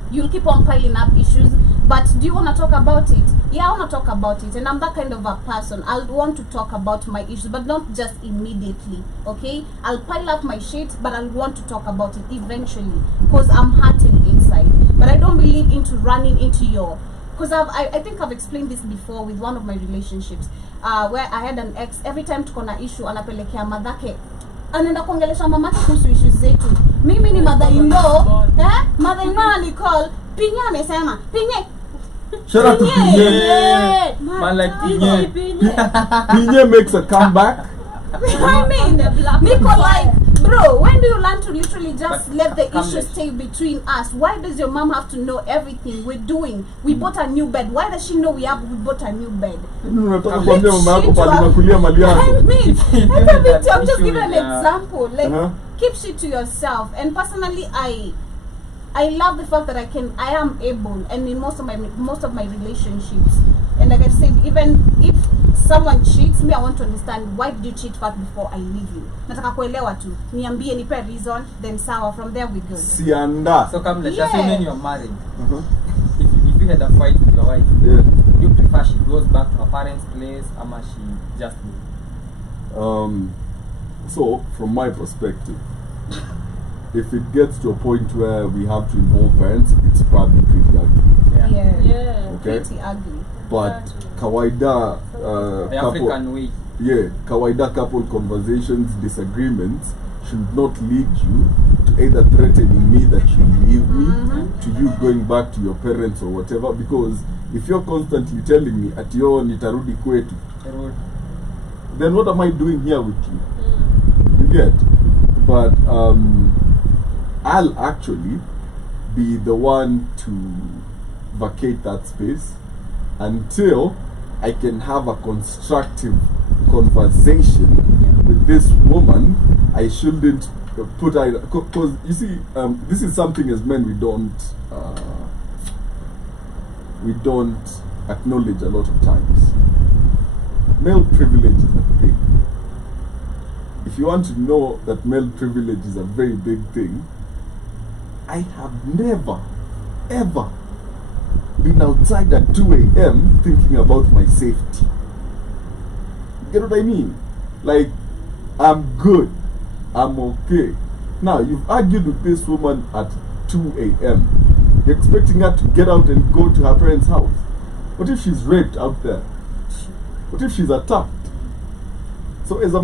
You'll keep on piling up issues, but do you want to talk about it? Yeah, I want to talk about it, and I'm that kind of a person. I'll want to talk about my issues, but not just immediately, okay? I'll pile up my shit, but I'll want to talk about it eventually, because I'm hurting inside. But I don't believe into running into your, because I think I've explained this before with one of my relationships, where I had an ex. Every time tuko na issue, anapelekea madhake, anaenda kuongelesha mamake kuhusu issues zetu. Mimi ni mother-in-law, mother-in-law alicall, Pinye amesema, Pinye. Shout out to Pinye. Man like Pinye. Pinye makes a comeback. I mean, Nico, like, bro, when do you learn to literally just let the issue stay between us? Why does your mom have to know everything we're doing? We bought a new bed. Why does she know we bought a new bed? I mean, I'm just giving an example. Like, keep shit to yourself. And personally, I love the fact that I am able, and in most of my relationships, and like I've said, even if someone cheats me, I want to understand why did you cheat first before I leave you. Nataka kuelewa tu. Niambie, nipe reason, then sawa, from there we good. Sianda. So come, let's assume you're married. If you had a fight with your wife, you prefer she goes back to her parents' place, or she just leaves? So from my perspective, if it gets to a point where we have to involve parents, it's probably pretty ugly. Yeah. Okay. Pretty ugly. But kawaida the African way. Yeah, kawaida couple conversations, disagreements should not lead you to either threatening me that you leave me, to you going back to your parents or whatever. Because if you're constantly telling me at your nitarudi kwetu, then what am I doing here with you? You get? But I'll actually be the one to vacate that space until I can have a constructive conversation with this woman. I shouldn't put her, because you see, this is something as men we don't acknowledge a lot of times. Male privilege is a thing. If you want to know that male privilege is a very big thing, I have never, ever been outside at 2 a.m. thinking about my safety. Get what I mean? Like, I'm good. I'm okay. Now, you've argued with this woman at 2 a.m. You're expecting her to get out and go to her parents' house. What if she's raped out there? What if she's attacked? So as a